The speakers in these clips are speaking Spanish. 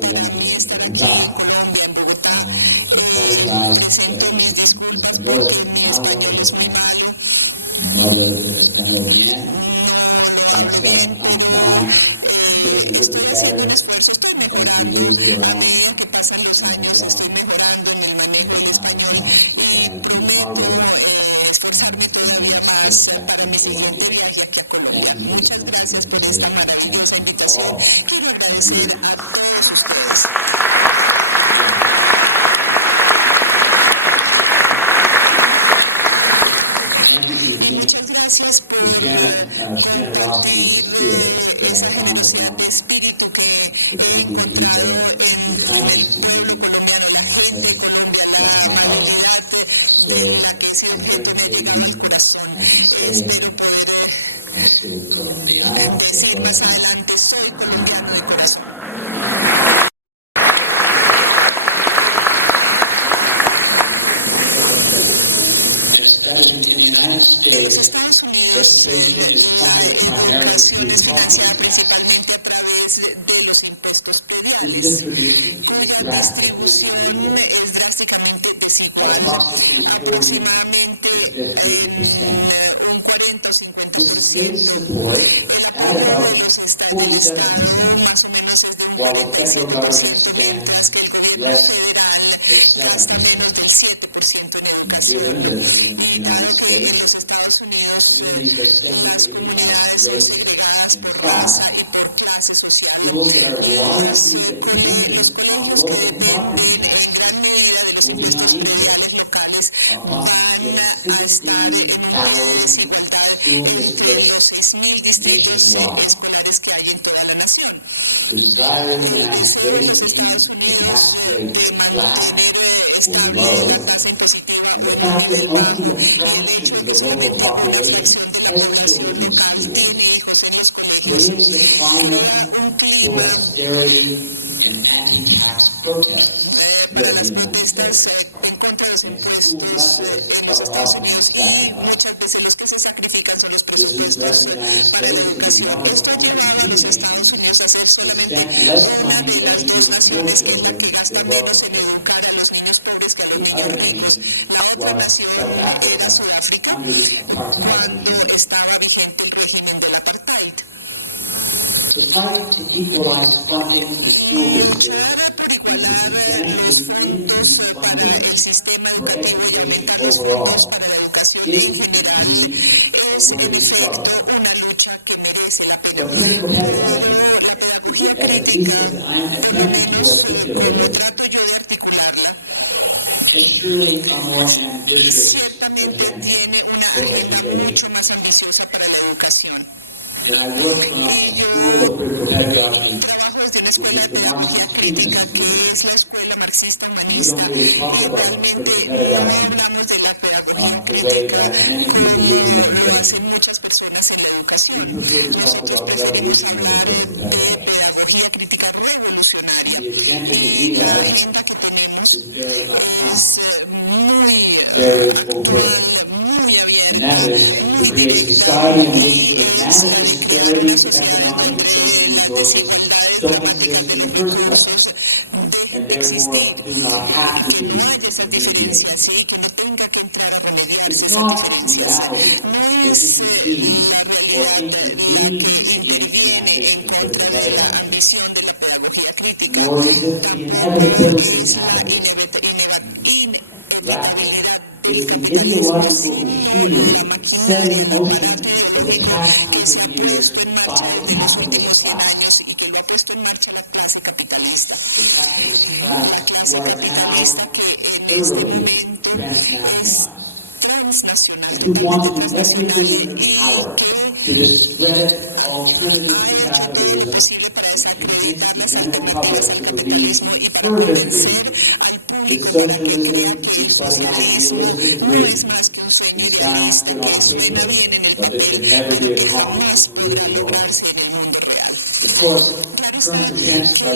para mí estar aquí en Colombia, en Bogotá. Presento mis disculpas porque mi español es muy malo. No lo hablo bien, pero estoy haciendo un esfuerzo, estoy mejorando. A medida que pasan los años, estoy mejorando en el manejo del español y prometo esforzarme todavía más para mi siguiente viaje aquí a Colombia. Muchas gracias por esta maravillosa invitación. Quiero agradecer a todos ustedes. Muchas gracias por compartir esa generosidad de espíritu que he encontrado en el pueblo colombiano, la gente colombiana, la amabilidad de la que siempre me ha llegado al corazón. Espero poder decir más adelante, soy colombiano de corazón. En los Estados Unidos, la educación es financiada principalmente a través de los impuestos prediales, cuya distribución es drásticamente desigual. Aproximadamente un 40 o 50%. El apoyo de los estados más o menos es de un 45%, mientras que el gobierno federal gasta menos del 7% en educación. Y dado que en los Estados Unidos las comunidades son segregadas por raza y por clase social, los colegios que dependen en gran medida de los impuestos prediales locales van a estar en un grado de desigualdad entre los 6.000 distritos escolares que hay en toda la nación. El deseo de los Estados Unidos de mantener estable la tasa impositiva en un nivel bajo y el hecho de que solamente una fracción de la población local tiene hijos en los colegios crea un clima para las protestas en contra de los impuestos en los Estados Unidos y muchas veces los que se sacrifican son los presupuestos para la educación. Esto ha llevado a los Estados Unidos a ser solamente una de las dos naciones que es la que gasta menos en educar a los niños pobres que a los niños ricos. La otra nación era Sudáfrica cuando estaba vigente el régimen del apartheid. Luchar por igualar los fondos para el sistema educativo y aumentar los fondos para la educación en general es en efecto una lucha que merece la pena. La pedagogía crítica, por lo menos como trato yo de articularla, ciertamente tiene una agenda mucho más ambiciosa para la educación. Yo trabajo desde una escuela de pedagogía crítica que es la escuela marxista-humanista. Igualmente no hablamos de la pedagogía crítica como lo hacen muchas personas en la educación. Nosotros preferimos hablar de pedagogía crítica revolucionaria y la agenda que tenemos es muy abierta, muy directa y es la de crear una sociedad donde las desigualdades dramáticas de los recursos dejen de existir y que no haya esas diferencias y que no tenga que entrar a remediarse esas diferencias. No es la realidad la que interviene en contra de la ambición de la pedagogía crítica, tampoco es la inevitabilidad del capitalismo, sino la maquinaria, el aparato ideológico que se ha puesto en marcha desde los últimos 100 años y que lo ha puesto en marcha la clase capitalista. La clase capitalista que en este momento es transnacional, totalmente transnacional y que ha hecho todo lo posible para desacreditar las alternativas al capitalismo y para convencer al público para que crea que el socialismo no es más que un sueño idealista que suena bien en el papel, pero que jamás podrá lograrse en el mundo real. Claro está que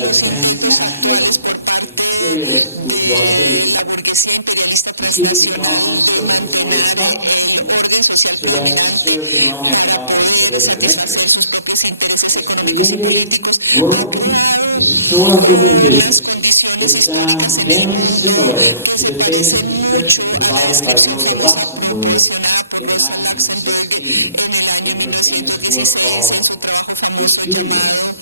los intelectuales por parte de la burguesía policía imperialista transnacional de mantener el orden social predominante para poder satisfacer sus propios intereses económicos y políticos, ha creado unas condiciones históricas en el mundo que se parecen mucho a la descripción proporcionada por Rosa Luxemburg en el año 1916 en su trabajo famoso llamado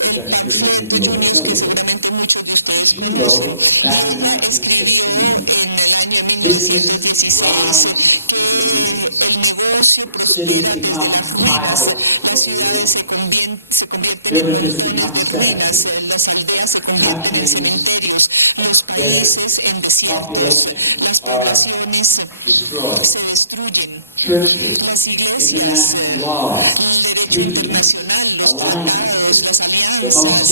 El panfleto Juniors, que seguramente muchos de ustedes conocen. Ella escribió en el año 1916 que el negocio prospera desde las ruinas, las ciudades se convierten en montones de ruinas, las aldeas se convierten en cementerios, los países en desiertos, las poblaciones se destruyen, las iglesias, el derecho internacional, los tratados, las alianzas,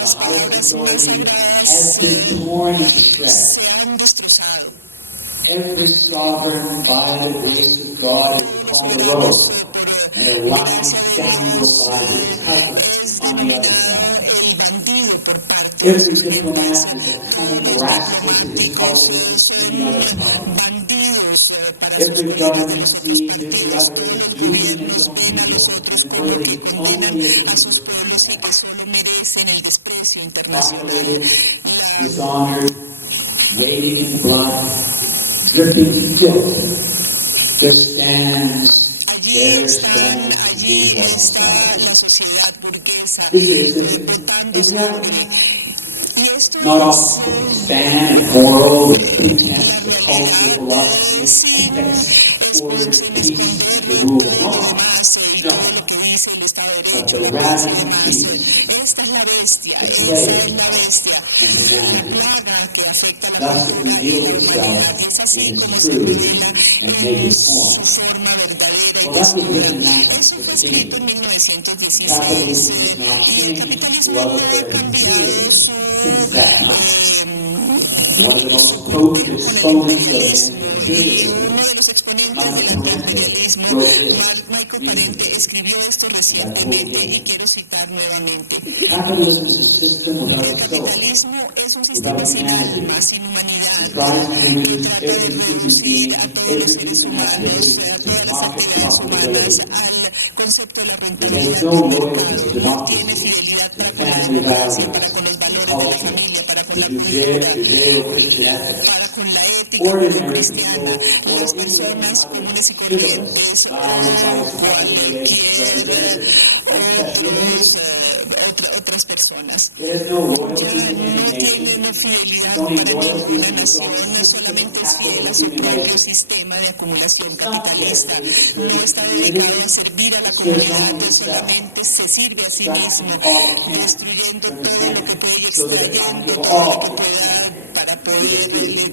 las palabras más sagradas se han destrozado. Every sovereign, by the grace of God, is called a rose, and a lion scoundrel by his husband on the other side. El bandido por parte de Every sus diplomat miembros, is a cunning rascal to his colleagues in the other party. bandidos para sus Every colegas de government los otros sees partidos. his Todos others los doing gobiernos his own ven a los people otros and como que worthy condenan only a of sus pueblos y que solo merecen el desprecio internacional. violated, La dishonored, wading in blood, dripping filth. There stands, allí está la sociedad burguesa This is botando sangre. Y esto not es off the span and quarrel with contempt, the culture, realidad philosophy, sin order, sin peace, esconder the todo rule of lo law. demás y todo lo que dice el Estado de Derecho, la the paz y ravening demás. beast, Esta es la bestia, the esa plague, es la bestia, and la humanity. plaga que afecta a la Thus it cultura y la reveals humanidad. Y es itself así in como its se true revela and en naked su form. forma verdadera y Well, that was written in desnuda. Eso fue escrito en 1916 y el capitalismo no ha cambiado su Since that time. One of the most su potent con el exponents of imperialismo. Y anti-imperialism, uno de los exponentes del Michael antiimperialismo, Parente, Michael Parente, escribió esto recientemente y quiero citar nuevamente. capitalism is a system without El a soul. capitalismo es un sistema sin alma, sin humanidad, It tries to que reduce trata de every human reducir being, a todos every los seres human humanos, activity a to todas las market actividades humanas, profitability. al concepto de la There's rentabilidad no del loyalty mercado. to No tiene democracy, fidelidad to para con la family democracia, values, para con los valores to de la culture, familia, para con to la cultura, Judeo-Christian ethics. para con la ética Ordinary cristiana. people, Las or personas even comunes y other corrientes civilians, o by cualquier representatives, otras personas. There is no Ya loyalty to any no nation. tienen fidelidad Only para loyalty ninguna to nación, its no own solamente es capital fiel a su propio accumulation. sistema de acumulación It's not capitalista, dedicated to no service está to the dedicado a community. servir a la It serves comunidad, only no itself. solamente se sirve a sí Extracting mismo, all it can destruyendo from todo the lo que puede y so that it can extrayendo give todo lo all que it pueda para poder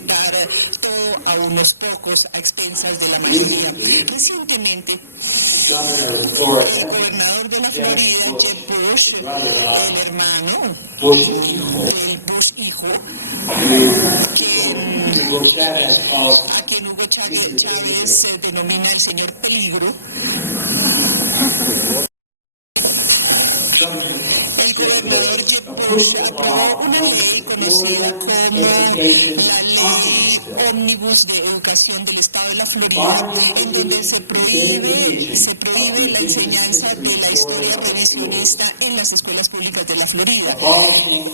dar todo a unos pocos a expensas de la mayoría. Recientemente, Governor of el Florida, gobernador de la Florida, Jeb Bush, el hermano Bush hijo, del Bush hijo, who Hugo Chavez calls a quien Hugo Chávez denomina el señor peligro, el gobernador Jeb Bush aprobó una ley conocida como la Ley Ómnibus de Educación del Estado de la Florida, en donde se prohíbe la enseñanza de la historia revisionista en las escuelas públicas de la Florida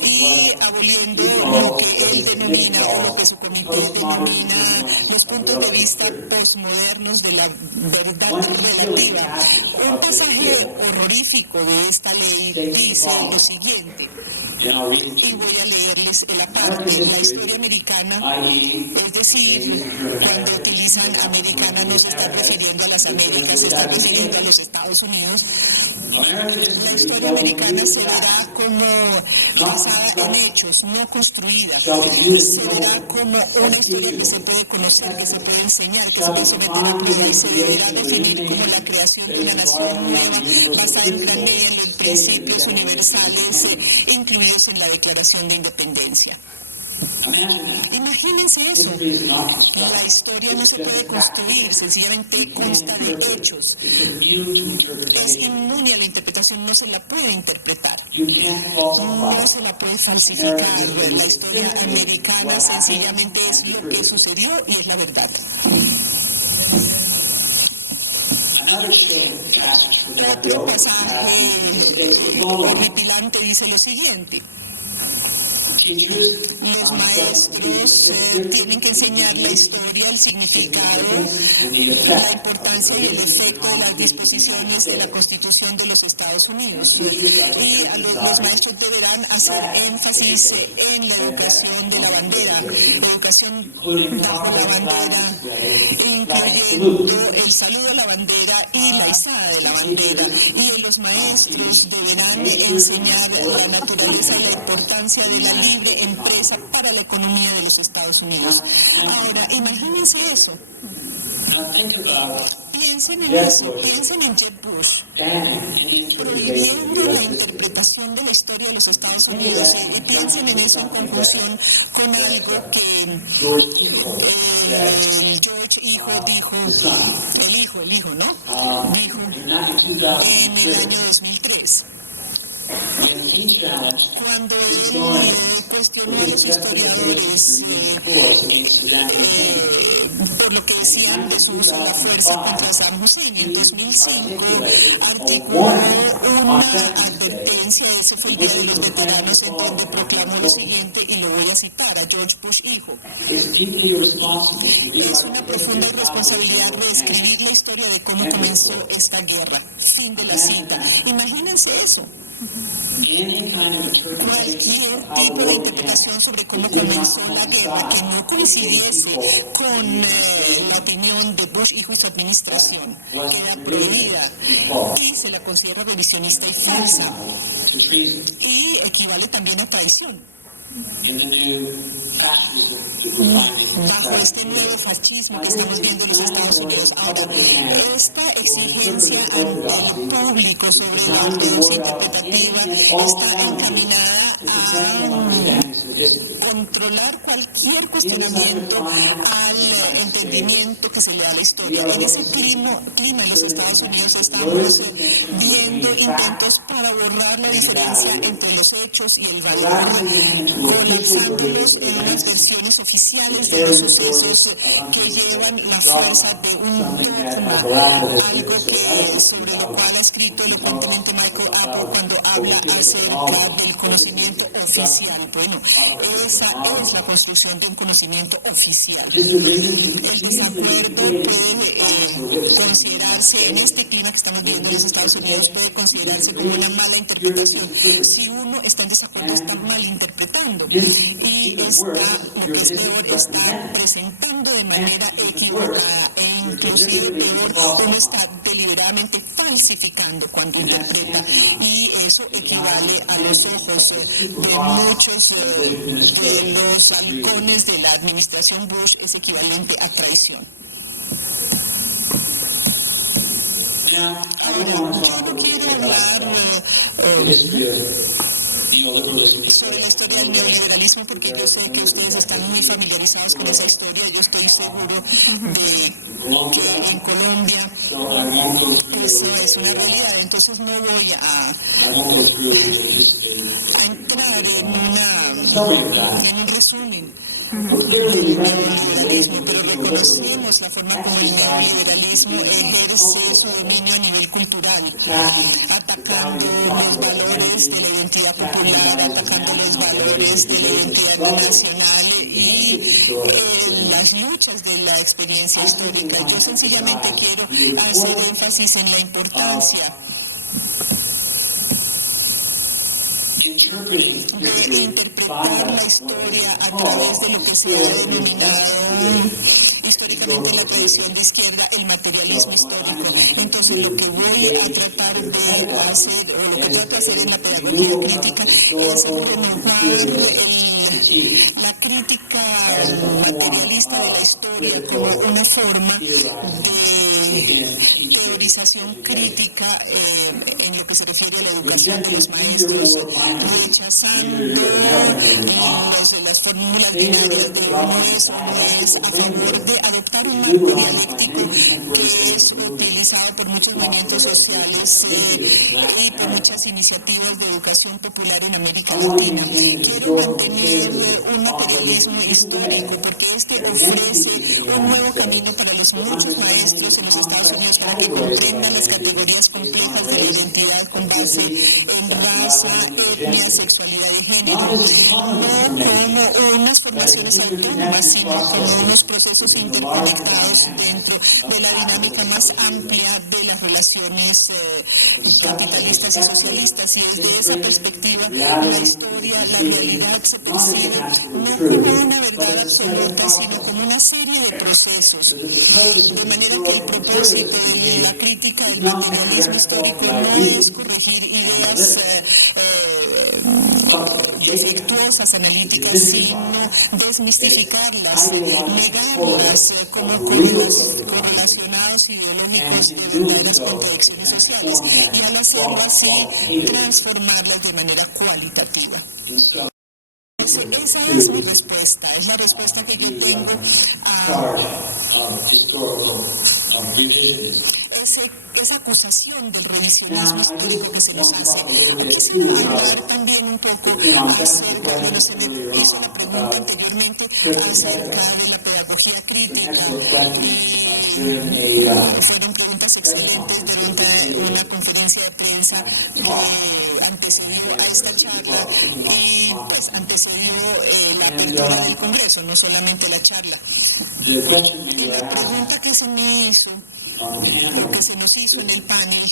y aboliendo lo que él denomina o lo que su comité denomina los puntos de vista postmodernos de la verdad relativa. Un pasaje horrorífico de esta ley dice lo siguiente, y voy a leerles la parte, la historia americana, es decir, cuando utilizan americana no se está refiriendo a las Américas, se está refiriendo a los Estados Unidos. La historia americana se verá como basada en hechos, no construida. Se verá como una historia que se puede conocer, que se puede enseñar, que se puede someter a prueba y se deberá definir como la creación de una nación nueva basada en gran medida en los principios universales incluidos en la Declaración de Independencia. Imagínense eso. La historia no se puede construir, sencillamente consta de hechos. Es inmune a la interpretación, no se la puede interpretar. No se la puede falsificar. La historia americana sencillamente es lo que sucedió y es la verdad. Otro pasaje horripilante dice lo siguiente: los maestros tienen que enseñar la historia, el significado, la importancia y el efecto de las disposiciones de la Constitución de los Estados Unidos. Y los maestros deberán hacer énfasis en la educación de la bandera, la educación bajo la bandera, incluyendo el saludo a la bandera y la izada de la bandera. Y los maestros deberán enseñar la naturaleza y la importancia de la libre empresa para la economía de los Estados Unidos. Ahora, imagínense eso. Piensen en eso, piensen en Jeb Bush, prohibiendo la interpretación de la historia de los Estados Unidos, y piensen en eso en conjunción con algo que el George hijo dijo, el hijo, ¿no? Dijo en el año 2003. Cuando él cuestionó a los historiadores por lo que decían de su uso de la fuerza contra Saddam Hussein, en 2005 articuló una advertencia, ese fue el Día de los Veteranos, en donde proclamó lo siguiente, y lo voy a citar a George Bush hijo: es una profunda responsabilidad reescribir la historia de cómo comenzó esta guerra. Fin de la cita. Imagínense eso. Cualquier tipo de interpretación sobre cómo comenzó la guerra que no coincidiese con la opinión de Bush hijo y su administración queda prohibida y se la considera revisionista y falsa, y equivale también a traición. Bajo este nuevo fascismo que estamos viendo en los Estados Unidos. Ahora, esta exigencia ante el público sobre la ortodoxia interpretativa está encaminada a controlar cualquier cuestionamiento al entendimiento que se le da a la historia. En ese clima en los Estados Unidos estamos viendo intentos para borrar la diferencia entre los hechos y el valor, colapsándolos en unas versiones oficiales de los sucesos que llevan la fuerza de un dogma, algo sobre lo cual ha escrito elocuentemente Michael Apple cuando habla acerca del conocimiento oficial. Bueno, esa es la construcción de un conocimiento oficial. El desacuerdo puede considerarse, en este clima que estamos viendo en los Estados Unidos, puede considerarse como una mala interpretación. Si uno está en desacuerdo, está malinterpretando. Y está, lo que es peor, está presentando de manera equivocada, e inclusive peor, uno está deliberadamente falsificando cuando interpreta, y eso equivale a los ojos de muchos de los halcones de la administración Bush, es equivalente a traición. Ahora, yo no quiero hablar sobre la historia del neoliberalismo, porque yo sé que ustedes están muy familiarizados con esa historia. Yo estoy seguro de que en Colombia eso es una realidad. Entonces no voy a entrar en un resumen del neoliberalismo, pero reconocemos la forma como el neoliberalismo ejerce su dominio a nivel cultural, atacando los valores de la identidad popular, atacando los valores de la identidad nacional y las luchas de la experiencia histórica. Yo sencillamente quiero hacer énfasis en la importancia de interpretar la historia a través de lo que se ha denominado históricamente en la tradición de izquierda el materialismo histórico. Entonces lo que voy a tratar de hacer, o lo que trato de hacer en la pedagogía crítica, es renovar la crítica materialista de la historia como una forma de teorización crítica en lo que se refiere a la educación de los maestros, rechazando las fórmulas binarias de uno es o no es, a favor de adoptar un marco dialéctico que es utilizado por muchos movimientos sociales y por muchas iniciativas de educación popular en América Latina. Quiero mantener un materialismo histórico porque este ofrece un nuevo camino para los muchos maestros en los Estados Unidos para que comprendan las categorías complejas de la identidad con base en raza, etnia, sexualidad y género, no como unas formaciones autónomas, sino como unos procesos interconectados dentro de la dinámica más amplia de las relaciones capitalistas y socialistas. Y desde esa perspectiva, la historia, la realidad se percibe no como una verdad absoluta, sino como una serie de procesos. De manera que el propósito de la crítica del materialismo histórico no es corregir ideas defectuosas analíticas, sino desmistificarlas, negarlas como correlacionados ideológicos de verdaderas contradicciones sociales, y al hacerlo así, transformarlas de manera cualitativa. Esa es mi respuesta, es la respuesta que yo tengo a esa acusación del revisionismo histórico que se nos hace. Quisiera hablar también un poco acerca, bueno, se me hizo la pregunta anteriormente acerca de la pedagogía crítica y fueron preguntas excelentes durante una conferencia de prensa que antecedió a esta charla y pues antecedió la apertura del Congreso, no solamente la charla. Y la pregunta que se me hizo, lo que se nos hizo en el panel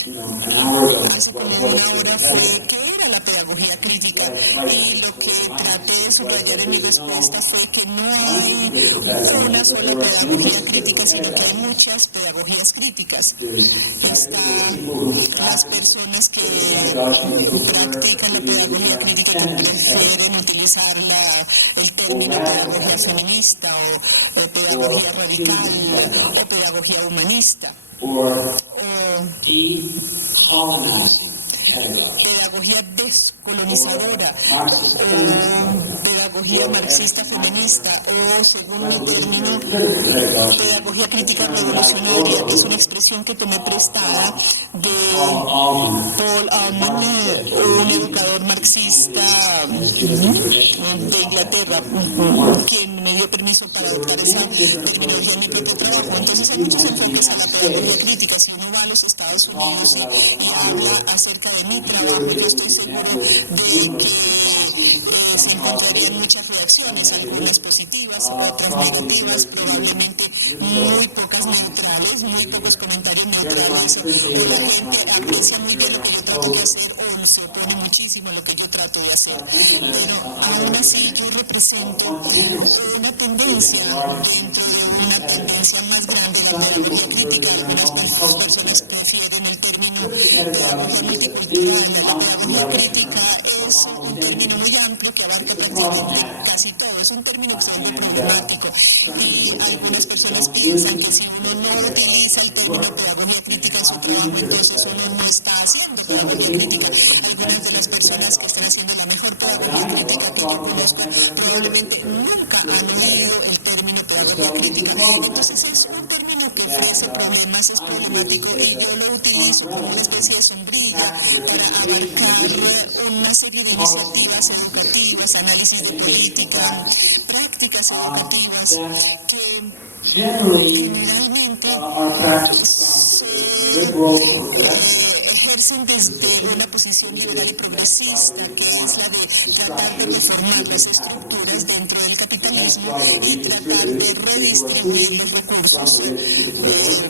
hace como una hora fue ¿qué era la pedagogía crítica? Y lo que traté de subrayar en mi respuesta fue que no hay una sola pedagogía crítica, sino que hay muchas pedagogías críticas. Están las personas que practican la pedagogía crítica, que prefieren utilizar el término pedagogía feminista o pedagogía radical o pedagogía humanista. Pedagogía descolonizadora o pedagogía marxista feminista o, según mi término, pedagogía crítica revolucionaria, que es una expresión que tomé prestada de Paul Allman, un educador marxista de Inglaterra, quien me dio permiso para adoptar esa terminología en mi propio trabajo. Entonces hay muchos enfoques a la pedagogía crítica. Si uno va a los Estados Unidos y habla acerca de mi trabajo, yo estoy seguro de que se encontrarían muchas reacciones, algunas positivas, otras negativas, probablemente muy pocas neutrales, muy pocos comentarios neutrales, o la gente aprecia muy bien lo que yo trato de hacer o se opone muchísimo a lo que yo trato de hacer. Pero aún así yo represento una tendencia dentro de una tendencia más grande de la pedagogía crítica. Algunas personas prefieren el término pedagogía multicultural. La pedagogía crítica es un término muy amplio que abarca prácticamente casi todo. Es un término que se vuelve problemático y algunas personas piensan que si uno no utiliza el término pedagogía crítica en su trabajo, entonces uno no está haciendo pedagogía crítica. Algunas de las personas que están haciendo la mejor pedagogía crítica que yo conozco probablemente nunca han oído el término pedagogía crítica. Entonces es un término que ofrece problemas, es problemático, y yo lo utilizo como una especie de sombrilla para abarcar una serie de iniciativas educativas, análisis de política, prácticas educativas que generalmente ejercen desde una posición liberal y progresista, que es la de tratar de reformar las estructuras dentro del capitalismo y tratar de redistribuir los recursos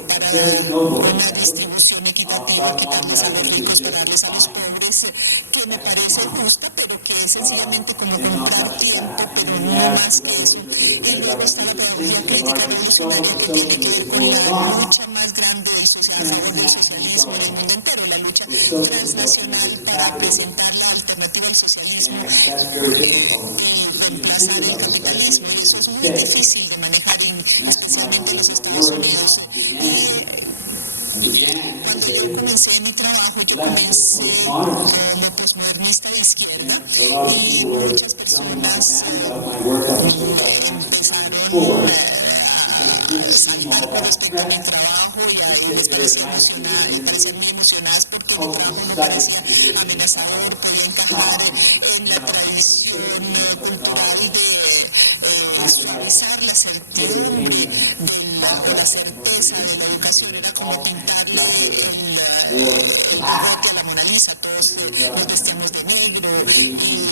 para una distribución equitativa, quitarles a los ricos para darles a los pobres, que me parece justa, pero que es sencillamente como comprar tiempo, pero no más que eso. Y luego está la pedagogía crítica revolucionaria, que tiene que ver con la lucha más grande del socialismo en el mundo entero, la lucha transnacional para presentar la alternativa al socialismo y reemplazar el capitalismo. Y eso es muy difícil de manejar, especialmente en los Estados Unidos. began as Cuando yo comencé mi trabajo, yo comencé como posmodernista de izquierda y muchas personas empezaron saltar respecto a mi trabajo y a ellos parecían muy emocionadas porque mi trabajo no parecía amenazador, podía encajar en la tradición cultural de suavizar la certidumbre o la certeza de la educación. Era como pintarle el garrote a la Mona Lisa, todos nos vestíamos de negro y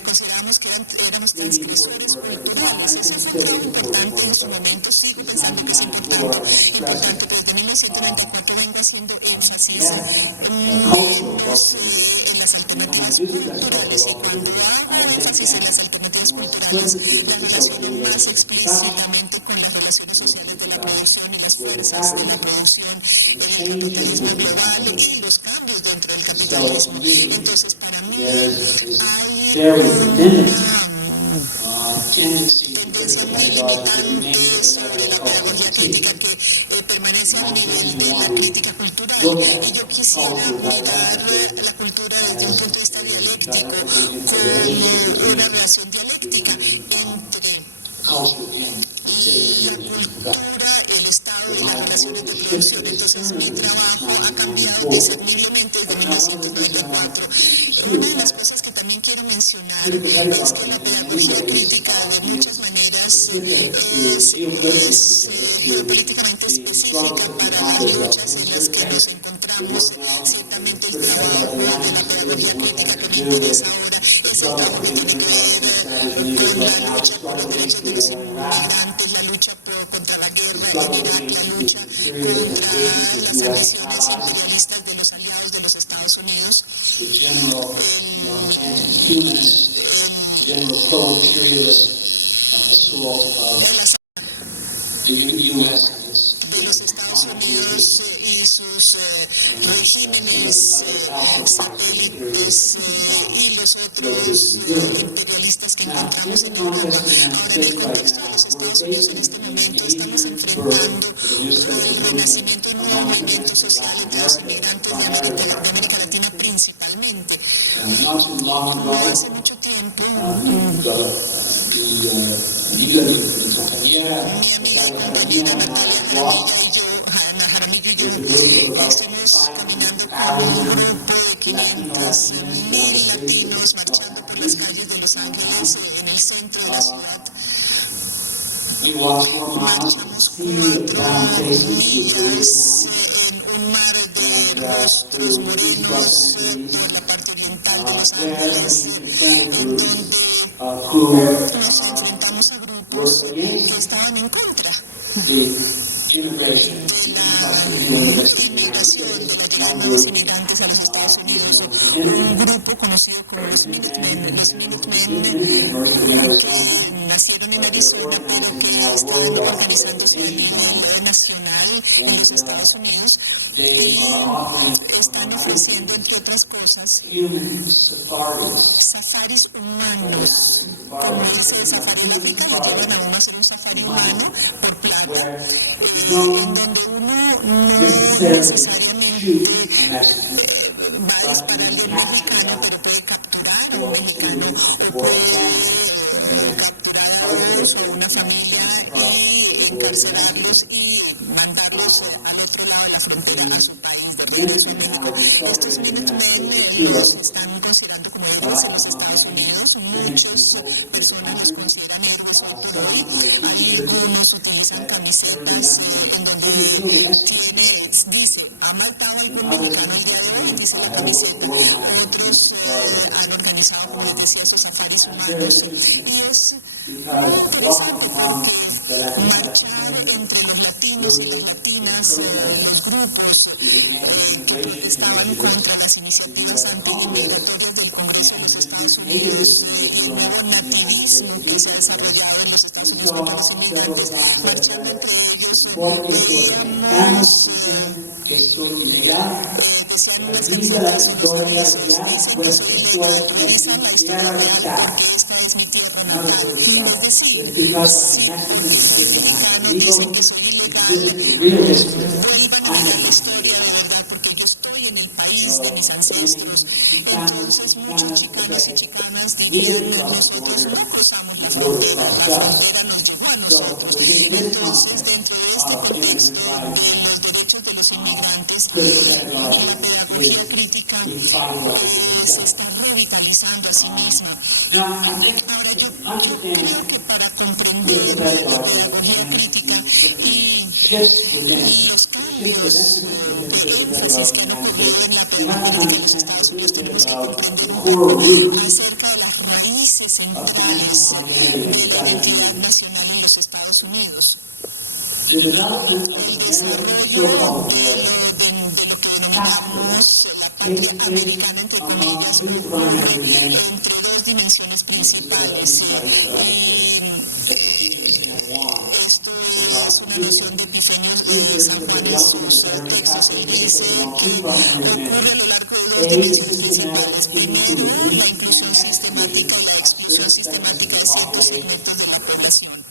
considerábamos que éramos transgresores culturales. Eso fue muy importante en su momento, sigo pensando que es importante, pero desde 1994 vengo haciendo énfasis en las alternativas culturales, y cuando hago énfasis en las alternativas culturales las relaciono más explícitamente con las relaciones sociales de la producción y las fuerzas de la producción, el capitalismo global y los cambios dentro del capitalismo. Entonces, para mí hay tendencia muy limitante sobre la pedagogía crítica que permanece al nivel de la crítica cultural, y yo quisiera mirar la cultura desde un punto de vista dialéctico, con una relación dialéctica entre la cultura, el Estado y las relaciones de producción. Entonces mi trabajo ha cambiado discerniblemente desde 1994. Una de las cosas que también quiero mencionar es que la pedagogía crítica de muchas maneras es geopolíticamente específica para las luchas en las que nos encontramos. Ciertamente el trabajo de la pedagogía crítica que me interesa ahora es el trabajo que tiene que ver con la lucha por los derechos de los inmigrantes, la lucha contra la guerra en Irak, la lucha contra las ambiciones imperialistas de los aliados de los Estados Unidos, de los Estados Unidos y sus regímenes satélites y los otros imperialistas que encontramos en Europa. Ahora, en el contexto de los Estados Unidos, en este momento estamos enfrentando el nacimiento de un nuevo movimiento social entre los inmigrantes de América Latina principalmente. No hace mucho tiempo, mi amiga Ana Jaramillo y yo estuvimos caminando con un grupo de 500,000 latinos marchando por las calles de Los Ángeles, en el centro de la ciudad. Marchamos 4 millas en un mar de rostros morenos por la parte oriental de Los Ángeles, en donde nos enfrentamos a grupos que estaban en contra de la inmigración, de la llegada de nuevos inmigrantes a los Estados Unidos. Un grupo conocido como los Minutemen, que nacieron en Arizona, pero que están organizándose a nivel nacional en los Estados Unidos, y están ofreciendo, entre otras cosas, safaris humanos. Como dice el safari en África, lo llevan a uno a hacer un safari humano por plata, en donde uno no necesariamente va a dispararle a un mexicano, pero puede capturar a un mexicano o puede capturar a dos o una familia y encarcelarlos y mandarlos al otro lado de la frontera a su país de regreso a México. Estos Minutemen los están considerando como héroes en los Estados Unidos. Muchas personas los consideran héroes hoy por hoy. Hay algunos utilizan camisetas en donde dice, ha matado a algún mexicano el día de hoy, dice la camiseta. Otros han organizado, como les decía, esos safaris humanos, y es interesante porque marchar entre los latinos y las latinas, los grupos que estaban contra las iniciativas anti-inmigratorias del Congreso de los Estados Unidos, el nuevo nativismo que se ha desarrollado en los Estados Unidos contra los inmigrantes, marchando entre ellos, veíamos que soy ilegal. Decían unas canciones, unos avisos, dicen que soy ilegal, revisan la historia real, esta es mi tierra In natal. other words, Es decir, it's because si my por Mexicans mexicano dicen dicen que que soy ilegal, this is the real history. vuelvan a I'm ver la historia de verdad, porque yo estoy en el país de mis ancestros. Entonces muchos chicanos y chicanas dirían, nosotros no cruzamos la frontera nos llegó a nosotros. Entonces, dentro de este contexto de los derechos de los inmigrantes, la pedagogía crítica se está revitalizando a sí misma. Ahora, yo creo que para comprender la pedagogía crítica y los cambios de énfasis que han ocurrido en la pedagogía en los Estados Unidos, tenemos que comprender un poco acerca de las raíces centrales de la identidad nacional en los Estados Unidos. El desarrollo de lo que denominamos la patria americana, entre comillas, entre dos dimensiones principales. Y esto es una noción de Epifenios de San Juan en sus textos. Él dice que ocurre a lo largo de dos dimensiones principales. Primero, la inclusión sistemática y la exclusión sistemática de ciertos segmentos de la población.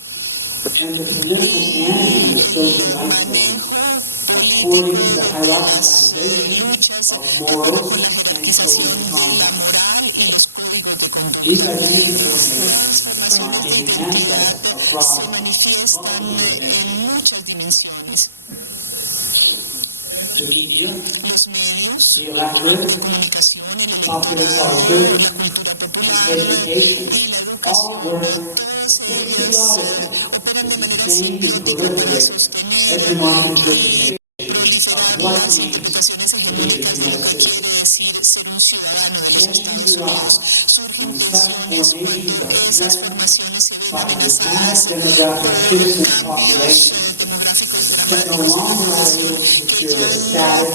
And the political and the social life according to the hierarchization of morals con la jerarquización de la moral y los códigos de conducta. These identity formations Las transformaciones de identidad se manifiestan en muchas dimensiones. the media, Los medios, the la electorate, comunicación, el popular electorado, culture, la cultura popular education, y la all educación, work todas ellas periodically operan de manera change and simbiótica para proliferate sostener hegemonic y interpretation proliferar what las it means interpretaciones hegemónicas de lo que quiere decir ser un ciudadano de los Estados Unidos. Surgen tensiones cuando esas formaciones se ven by the amenazadas vast demographic shifts in the population demográficos that no longer are able to secure a static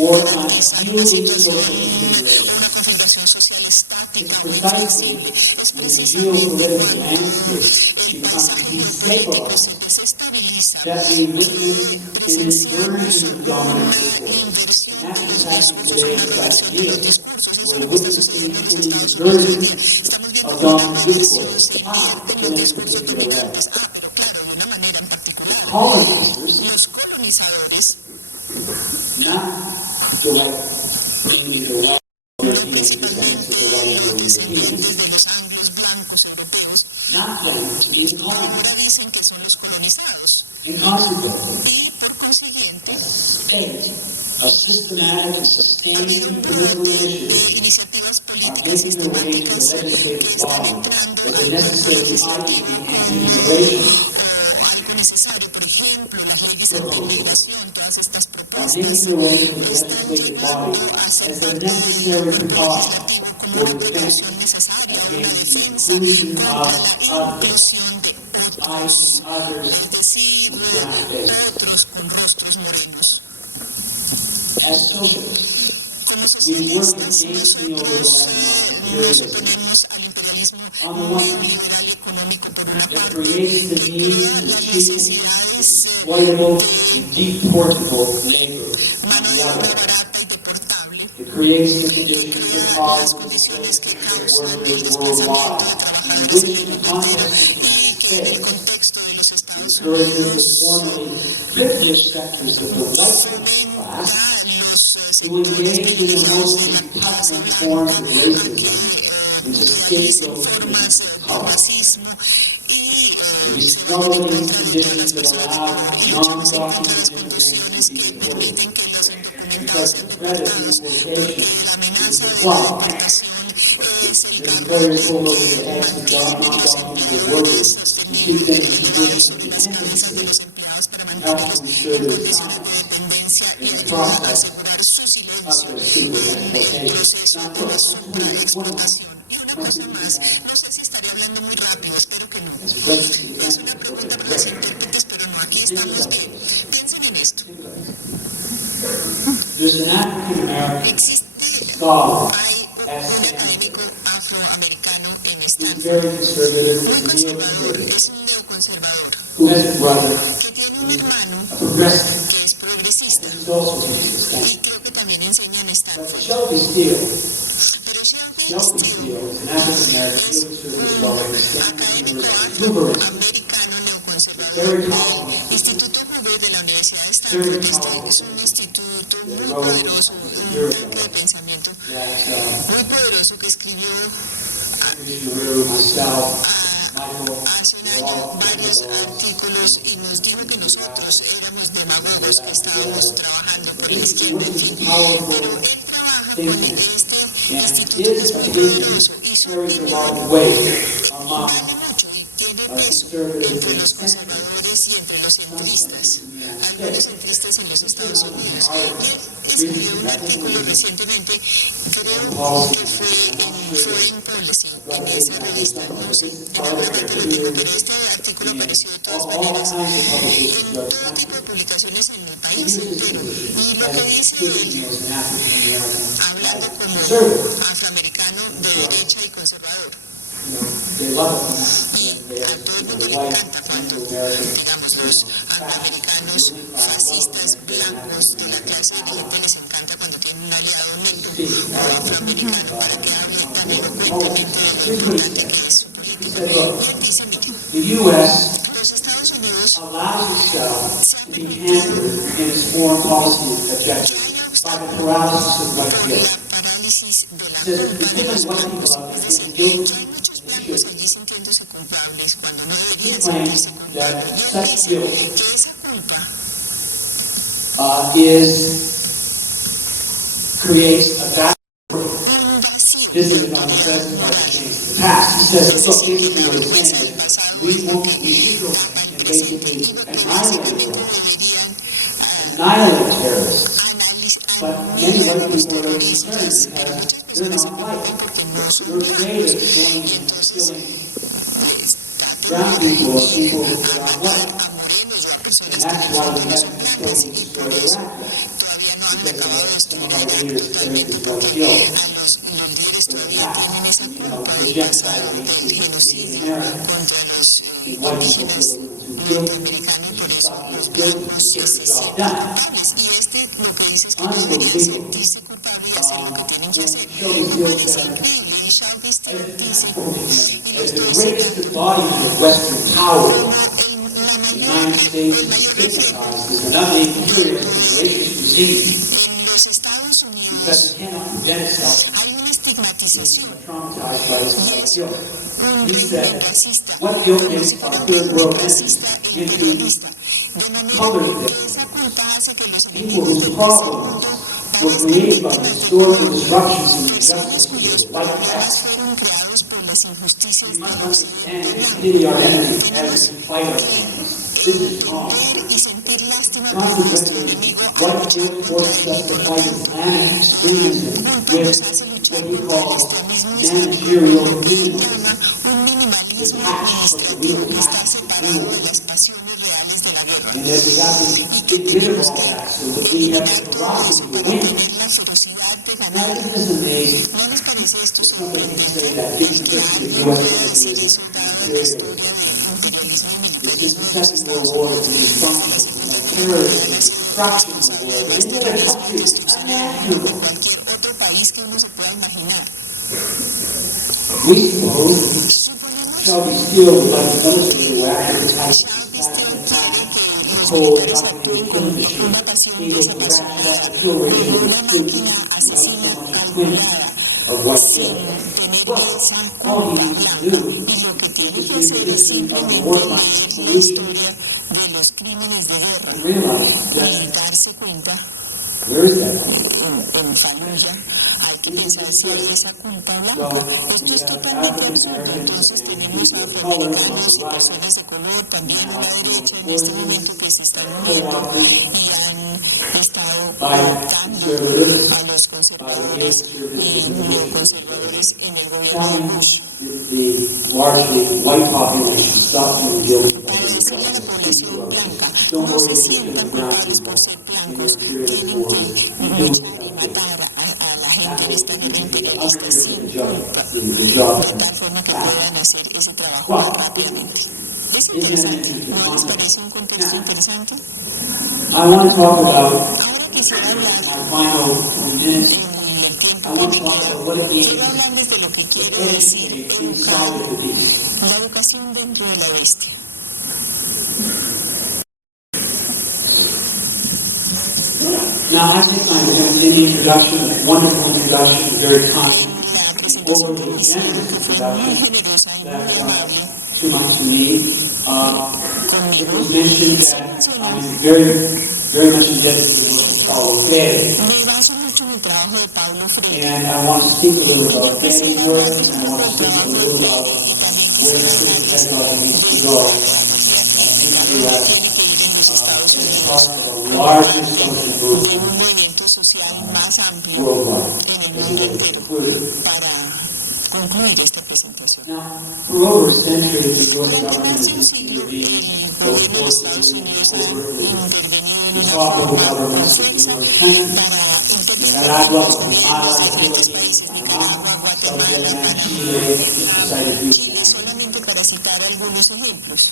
or unyielding social configuration. una configuración social estática o Precisely inflexible. Es when the precisamente geopolitical cuando landscape el becomes paisaje destabilized político se desestabiliza, that we witness an inversion of dominant discourse. inversión And de that's los what's happening discursos, today una in inversión de los South discursos. Eso We're es lo que está witnessing sucediendo en los an Estados Unidos. inversion Estamos viendo of una dominant inversión discourse. de In los a discursos particular way. dominantes. Pero claro, de una manera en particular. Colonizers, Los colonizadores, not the white, mainly the white Europeans, principalmente the white los descendientes Europeans, de los anglos blancos europeos, not claiming to be the colonizers. ahora dicen que son los colonizados. And consequently, Y por consiguiente, state of systematic and sustained political initiatives iniciativas are políticas making their way into sistemáticas the legislative están body entrando with al the necessary legislativo anti-immigration o algo necesario, por ejemplo, las leyes anti-inmigración, todas estas are propuestas making their way into the están legislative body llegando a as ser the parte necessary del precaution legislativo como for una defense precaución necesaria, una against the defensa inclusion contra of la others, inclusión de otros, i.e. others es decir, brown faces. otros con rostros morenos. As socialists, Como we work socialistas, against the nosotros overwhelming nos imperialism oponemos al imperialismo on the one hand neoliberal y económico por una that parte, creates the need crea for las cheap, necesidades exploitable, and deportable labor mano on de the obra other. barata y deportable, It creates the conditions that las cause condiciones que for causan el workers desplazamiento worldwide, de and trabajadores which in the context of the y que en el United States contexto de los Estados encourages the Unidos formerly privileged sectors of the white class los to engage in the most repugnant forms of racism and to scapegoat formas de color. racismo y We struggle against conditions that allow non-documented condiciones immigrants to be que deported permiten que los because indocumentados the threat of deportation la amenaza is de flawed. deportación es el The employers hold over the heads of non-documented workers to keep them in positions of sobre las cabezas de dependency, los empleados para help mantenerlos to ensure en their condiciones time de dependencia y in the ayudar a process asegurar su of silencio their super en el exploitation. proceso Now, de la look, superexplotación. Y una cosa más, no sé si estaré hablando muy rápido, espero que no. as a question to the Es una pregunta para los intérpretes, pero no, aquí estamos bien. Piensen en esto. There's an African-American Existe, scholar hay at un Stanford académico afroamericano en who's Stanford, very conservative, muy is conservador, neoconservative, es un neoconservador, who has a brother, que tiene un hermano a progressive, que es progresista who's also teaches at y Stanford. creo que también enseña en But Stanford. Shelby Steele Pero Shelby Steele is an African-American field conservative scholar at Stanford University, Hoover Institute. Very powerful. Instituto Hoover de la Universidad de Stanford es un instituto muy poderoso, un grupo de pensamiento muy poderoso que escribió hace un año varios artículos y nos dijo que nosotros éramos demagogos, que estábamos trabajando por la izquierda, en fin. Pero él trabaja con este instituto que es muy poderoso y su tiene peso entre los conservadores y entre los centristas, algunos centristas en los Estados Unidos. Él escribió un artículo recientemente, creo que fue en Foreign Policy, en esa revista, no sé, en algún momento lo digo, pero este artículo apareció de todas maneras en todo tipo de publicaciones en el país entero. Y lo que dice él, hablando como afroamericano de derecha y conservador, y a todo el mundo le encanta cuando, digamos, los afroamericanos fascistas blancos de la clase dirigente les encanta cuando tienen un aliado negro o afroamericano para que hable tan elocuentemente de lo importante que es su política. Él dice, mira, los Estados Unidos allows itself to be hampered in its foreign policy objectives by the paralysis of white guilt. parálisis de la Because white people out there feel guilty, hay muchos blancos allí sintiéndose culpables cuando no deberían claim sentirse that culpables. Y él such dice guilt que esa culpa creates a gap un vacío visited on the present by the change of the past. He says, look, basically what he's saying is we should go and basically annihilate terrorists. But many white people are concerned because they're not white. They're afraid of going and killing brown people or people who are not white. And that's why we haven't been able to destroy Iraq yet. Because some of our leaders carry this white guilt. The genocide in America. And white people feel too guilty. It's guilty to get the job done. lo que dice es que no deberían sentirse culpables y hacer lo que tienen que hacer. Me parece increíble. Y Shelby Steele dice, y los dos, como la mayor en los Estados Unidos hay una estigmatización y es un régimen racista, racista e imperialista. De manera que esa culpa hace que los enemigos del segundo personas cuyos problemas fueron creados por las injusticias de los entender y sentir lástima por nuestro enemigo culpa nos hace luchar contra el extremismo islámico un minimalismo administrativo que está separado de las pasiones reales de la guerra y que tenemos que mantener la ferocidad de ganar. ¿No les parece esto sorprendente? Que alguien pueda decir eso dado la historia del imperialismo y militarismo de los Estados Unidos, la Segunda Guerra Mundial, la destrucción de cualquier otro país que uno se pueda imaginar? Shelby Steele would like the military to act as a una pasión desenfrenada, una máquina asesina calculada, sin tener esa culpa blanca. Y lo que tiene que hacer es simplemente leer la historia de los crímenes de guerra y darse cuenta. En Fallujah hay que pensar si hay esa culpa blanca. Esto es totalmente absurdo. Entonces tenemos a afroamericanos y personas de color también en la derecha en este momento que se están uniendo y han estado cooptando a los conservadores y neoconservadores en el gobierno de Bush. Para decirle a la población blanca, no se sientan culpables por ser blancos, tienen que luchar y matar a la gente de esta guerra imperialista sin culpa, de tal forma que puedan hacer ese trabajo rápidamente. Es interesante, ¿no les parece un contexto interesante? Ahora quisiera hablar en el tiempo I que want me to talk queda, about what it quiero means hablarles de lo que to quiere decir educate inside of the beast. la educación dentro de la bestia. Now, I think in the introduction, a wonderful introduction, very kind, La presentación que overly me hicieron, generous que fue muy introduction, generosa y muy that amable too much to me. It conmigo, was mentioned that I'm very much indebted to the work of Paulo Freire. me baso mucho en el trabajo de Paulo Freire. And I want to speak a little about Freire's Quisiera work, hablarles and un I want poco to del speak a trabajo de little Freire about y también where quisiera Christian hablarles pedagogy needs to de go la pedagogía crítica in the que U.S. tiene que ir en los Estados as Unidos, part of a larger social de movement un movimiento social más amplio worldwide. en el As a mundo way to entero, conclude. para concluir esta presentación. Now, for over a century, the U.S. Durante government más de un has siglo, intervened el both gobierno de Estados forcefully Unidos and ha overtly intervenido en to una topple forma governments con of fuerza numerous countries. para intervenir en Nicaragua, los gobiernos de Guatemala, diferentes Chile, países, Panamá, Nicaragua, South Guatemala, Vietnam, Panamá, Chile, to cite a few Chile, examples. solamente para citar algunos ejemplos.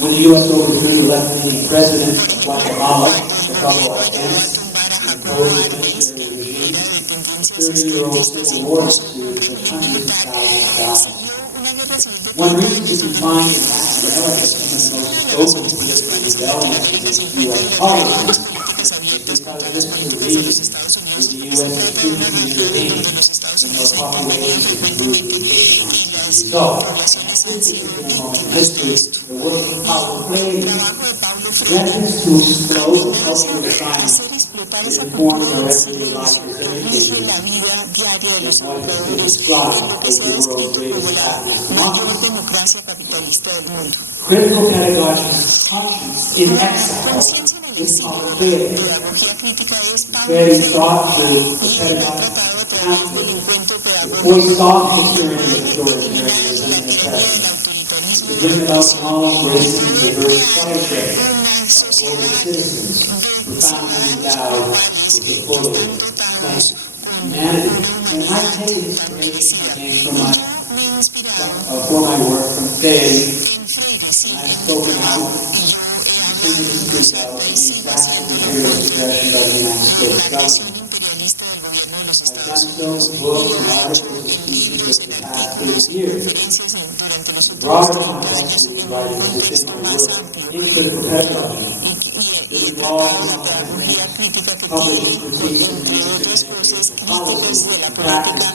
When the U.S. overthrew the left-leaning president of Guatemala, Jacobo Arbenz, imposed a military regime, Era de tendencias 30-year-old extremistas civil y war incluso ensued with hundreds of thousands died. una guerra civil de One 30 reason años you can find in Latin America some of the most open political rebellion against U.S. policy políticas abiertas because contra las this is a políticas de los region Estados Unidos. where the Se U.S. trata de una frequently región en intervened donde los Estados and Unidos where ha intervenido populations were frecuentemente brutally y las So, poblaciones han this sido is the moment in víctimas de history, esto. the work of Paulo El Freire trabajo de Paulo Freire threatens to explode the amenaza culture of science hacer explotar that esa informs cultura our del everyday life silencio as que rige educators la vida diaria de los in what has been educadores described en lo que as se the ha world's descrito como greatest la capitalist mayor democracy. democracia capitalista del mundo. Critical pedagogy functions in La exile conciencia en el with exilio Paulo de Freire. pedagogía crítica es Paulo Freire Freire sought through the y él ha pedagogical tratado a través del counseling encuentro to pedagógico voice soft de tyranny of eliminar authoritarianism la and tiranía del oppression, autoritarismo to y la bring about opresión, knowledge, grace, and poder diverse crear fellowship una of global sociedad citizens de profoundly ciudadanos endowed globales with the que full están dotados con humanity. una And I humanidad take totalmente inspiration vacía. again Y from my, yo me he inspirado for my work from Freire, en Freire, sí, and I've en mi spoken trabajo, out y yo he hablado continue en to voz speak out alta y against sigo vast haciéndolo imperial contra aggression by the United States la agresión government. imperialista del gobierno de los I've Estados done so Unidos. in Y books lo and he hecho articles and en speeches libros, of en the past artículos, 30 en years. conferencias durante los The últimos broader 30 context años of these en un writings within contexto my más work amplio. in critical pedagogy Y he tratado la pedagogía crítica que tiene, entre otras cosas, críticas de la política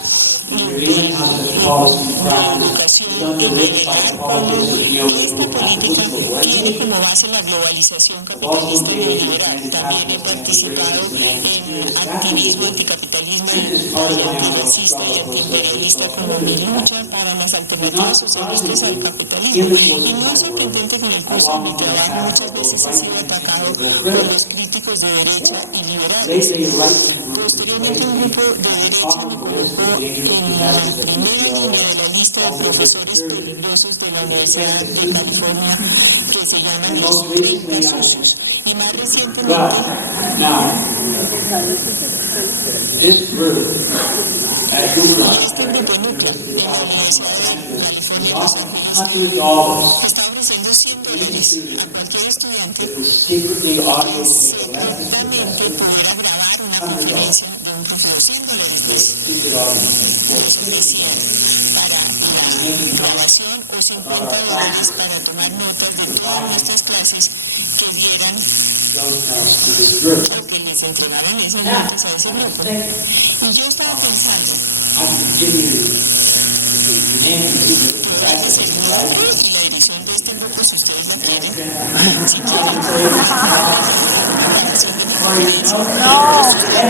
in revealing how such policy and practice is underwritten by the politics of esta neoliberal política capitalism tiene globalization. como base la globalización I've also capitalista engaged in neoliberal. También he anti-capitalist participado anti-racist en and activismo anti-capitalism. anticapitalismo And y as part of my ongoing antirracista y struggle for antiimperialista social como mi lucha para las alternativas socialistas al capitalismo. Y no es sorprendente que en el curso de mi trabajo muchas veces he sido atacado por los críticos de derecha y liberales. Lately, a right-wing group Posteriormente, un grupo de derecha me colocó en la primera línea de la lista de profesores peligrosos de la Universidad de California que se llaman los 30 sucios. Y más recientemente, But now, this group at UCLA este grupo núcleo de la Universidad de California lost $100 está ofreciendo $100 a cualquier estudiante that was secretly audio secretamente pudiera grabar una conferencia de un profesor. $100 de secret audio. los ofrecían para la grabación o $50 para tomar notas de todas nuestras clases que dieran Those notes to this group. o que les entregaran esas notas a ese grupo. Y yo estaba pensando, I can give you the name of the puedo darles el nombre y la dirección de este grupo si ustedes la quieren. Si quieren, pueden la grabación de mi conferencia.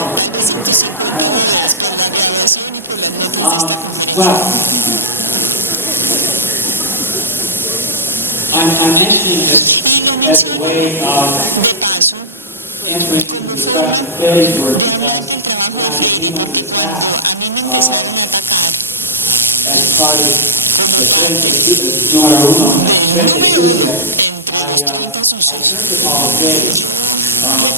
$100 por la grabación y por las notas de esta conferencia. Well, I'm mentioning this Y lo as a menciono way of de paso entering into the discussion of Freddie's work de hablar because del trabajo when de I Freire, came under porque cuando attack a mí me empezaron a atacar as part of the Frente número uno, Frente número Sucia, entre los 30 I sucios, turned to Paulo Freire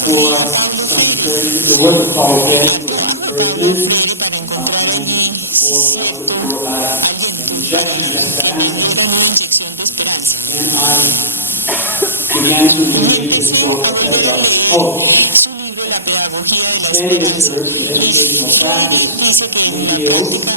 for some encouragement, the work of Paulo Freire for some trabajo de Paulo encouragement, Freire para encontrar allí cierto for aliento injection of que me esperanza. dieran una inyección de esperanza. And I began to y read his empecé book, a volver a leer Hope. su libro La pedagogía de la Freire esperanza. observed that Y educational Freire practice dice que en la reveals práctica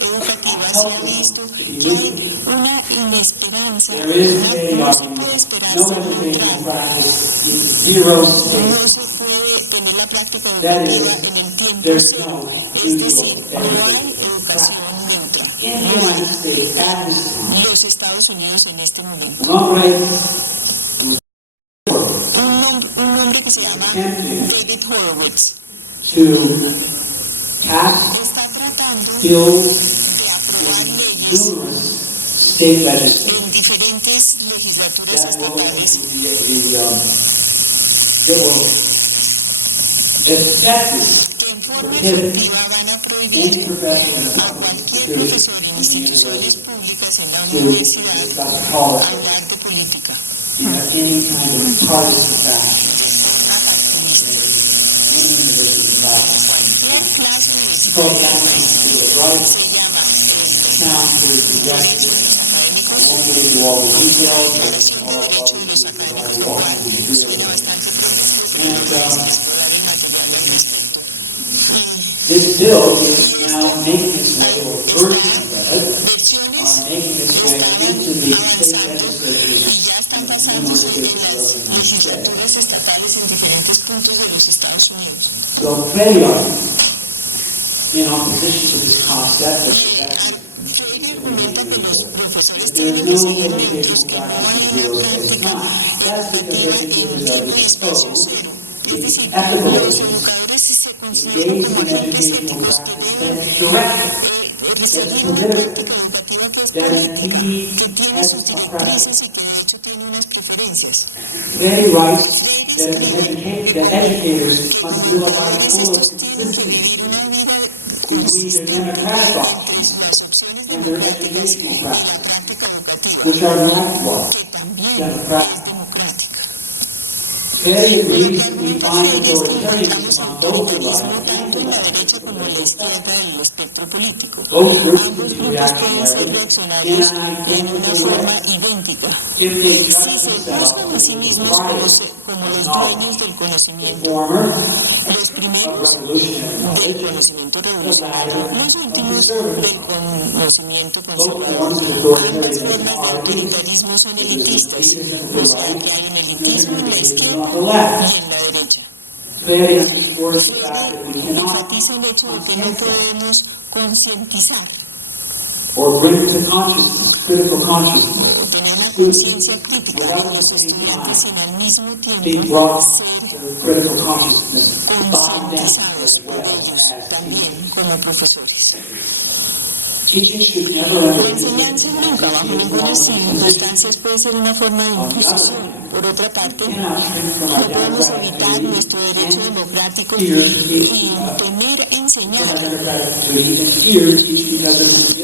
educativa se ha visto que hay una inesperanza, there is a no se puede esperar no ser educational neutral. practice in zero space. No se puede tener la práctica That educativa is, en el tiempo there's cero. no Es decir, neutral no hay educational educación practice. neutra. In the United States at this time, Los Estados Unidos en este momento. un hombre Un hombre que se llama David Horowitz to pass está tratando bills de aprobar in leyes numerous state legislatures en diferentes legislaturas that will estatales effective que en forma efectiva van a prohibir any profession a cualquier profesor en instituciones públicas en la to universidad discuss politics hablar de política. in any kind of partisan fashion. Any university class. La clase It's called Access to the Right, se llama Sound to the Progressive. I académicos, won't get into all the details, but Declaración de Derechos de los Académicos de Harvard. Suena bastante progresivo, And pero es explorar el material al respecto. this bill is now making its way, or versions of it, Versiones are making its way into the state legislatures. y ya están pasándose en las legislaturas estatales en diferentes puntos de los Estados Unidos. So Freire, in opposition to this concept, Freire comenta que los profesores that there tienen is que no seguir neutros, educational que no practice hay in una zero space práctica time. That's because educativa en educators are tiempo y espacio disposed cero. Es to decir, ethical los issues, educadores se consideran engage como in agentes educational éticos que practice deben that is directed, seguir una práctica educativa que es política, que tiene sus directrices y que de hecho tiene unas preferencias. Freire writes Freire that educators must live a life full of estos tienen que vivir una vida between their consistente democratic entre options las opciones and their democráticas y educational la practice, práctica educativa, which are likewise que también democratic. es democrática. Freire agrees that Lo we que find Freire es que authoritarianism encontramos on both the autoritarismo right tanto and en the la left. derecha como en la izquierda del espectro político. Both groups can Ambos be grupos pueden ser reactionary reaccionarios in an en una identical forma way idéntica. if they Si judge se themselves juzgan a to sí be mismos proprietors como of los knowledge. dueños del The conocimiento, former los of primeros revolutionary del knowledge, conocimiento the revolucionario, latter los of últimos conservative. del conocimiento Both conservador. forms of Ambas authoritarianism formas de are autoritarismo son elitistas, o sea que hay un elitismo en la izquierda on the y left. en la derecha. Freire underscores the fact that we cannot Enfatiza el hecho de que no podemos concientizar or bring to consciousness, critical consciousness, o tener la conciencia crítica de los estudiantes sin al mismo be tiempo brought ser to critical consciousness by them concientizados as por well ellos as también como profesores. teaching should never La ever enseñanza nunca, bajo ninguna circunstancia, puede ser una forma de imposición. Por otra parte, no podemos evitar nuestro derecho democrático y temer enseñar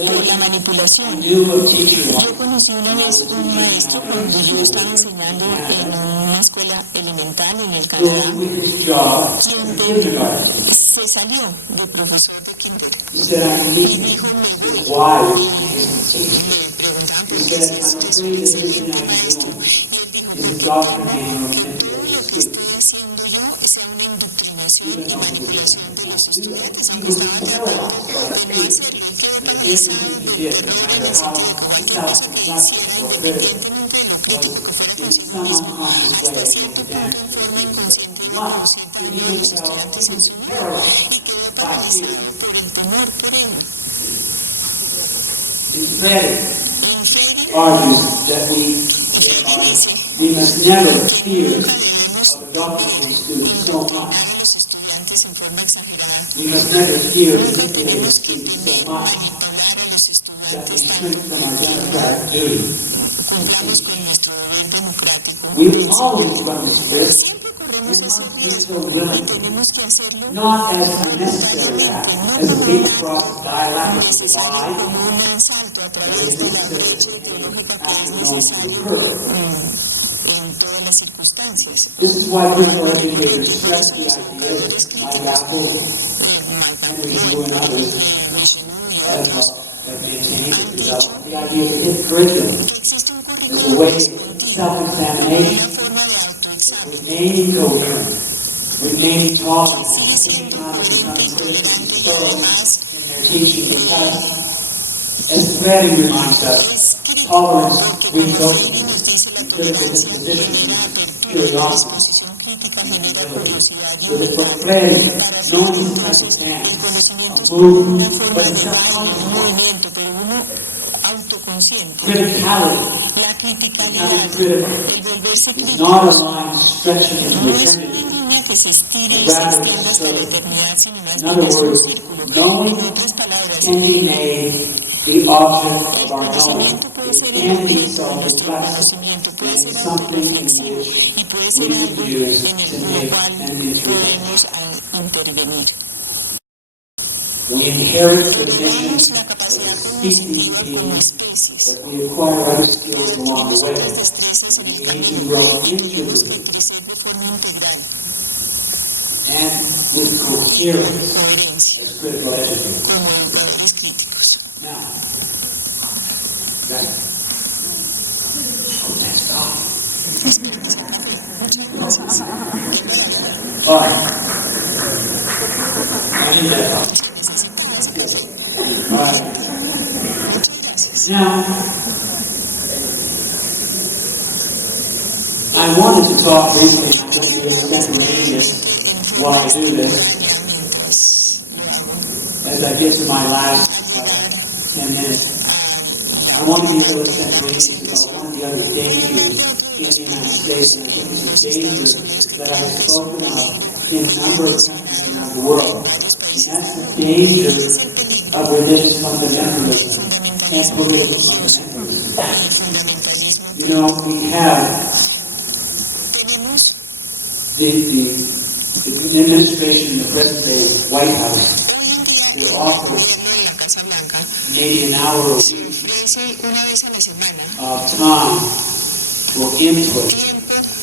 por la manipulación. Yo conocí una vez un maestro cuando yo estaba enseñando en una escuela elemental en el Canadá, quien se salió de profesor de kinder y dijo, me voy. Le preguntaban por qué hacía eso, yo soy un maestro, y él dijo, porque todo lo que estoy haciendo yo sea una indoctrinación y manipulación de los estudiantes, aunque estaban tratando de no hacerlo. Él quedó paralizado del terror en el sentido de que cualquier cosa que hiciera, independientemente de lo crítico que fuera consigo mismo, hasta cierto punto en forma inconsciente y no consciente dañó a los estudiantes en su vida, y quedó paralizado por el temor por ello. Freire En Freire argues that dice we must never que fear nunca debemos of indoctrinating students so much. indoctrinar a los estudiantes en forma exagerada. We must never fear Nunca manipulating tenemos que students temer so much manipular a los that estudiantes we tanto shrink from our democratic duty. cumplamos con nuestro deber democrático. We will always run this risk, Siempre corremos ese and riesgo so y willing, tenemos que hacerlo not as a necessary act, as a leap across dialectical necesario divide, como un asalto a través de la brecha ideológica que es necesario en todas las circunstancias. This is why critical educators stress the idea that Mike Apple Henry Moore and others Michenou y have otros maintained and developed the idea that his curriculum que existe un is a currículum way of discontinuo, self-examination una forma sabio, remaining coherent, remaining tolerant, sigue siendo coherente, tolerante y so además in their teaching, because as Freire reminds us, es crítico, tolerance porque brings como out Freire nos dice, la critical tolerancia disposition, genera apertura, la curiosity. disposición crítica genera curiosidad y So that for humildad. Freire, Para knowing Freire, is entonces, like a el conocimiento es a como una movement, forma but de it's not baile, un conscious. movimiento, pero uno autoconsciente. Criticality, La criticalidad, becoming critical, el volverse is crítico, not a line stretching into no es una eternity. línea que se estire y se extienda hasta la eternidad, sino más In bien other es un words, círculo. knowing En otras palabras, can be made the object el of our knowing. conocimiento puede It ser el can be objeto de nuestro self-reflexive, conocimiento, puede and ser it's something in autorreflexivo which y puede we ser can algo use en to lo make cual an intervention. podemos intervenir. We inherit the Heredamos mission la of capacidad the speaking cognitiva como team, especies. but we acquire other skills along Adquirimos the way. otras destrezas en el We need camino to grow y tenemos que into crecer de forma integral, and with con coherence coherencia, as critical educators. como educadores críticos. Now, right. Oh, thanks God. All right. I need that help. All right. Now, I wanted to talk briefly, and I'm going to be extemporaneous while I do this, as I get to my last 10 minutes. I want to be a little extemporaneous about one of the other dangers in the United States, and I think it's a danger that I've spoken of in a number of countries around the world. And that's the danger of religious fundamentalism and political fundamentalism. You know, we have the administration in the present day White House that offers maybe an hour a week of time for input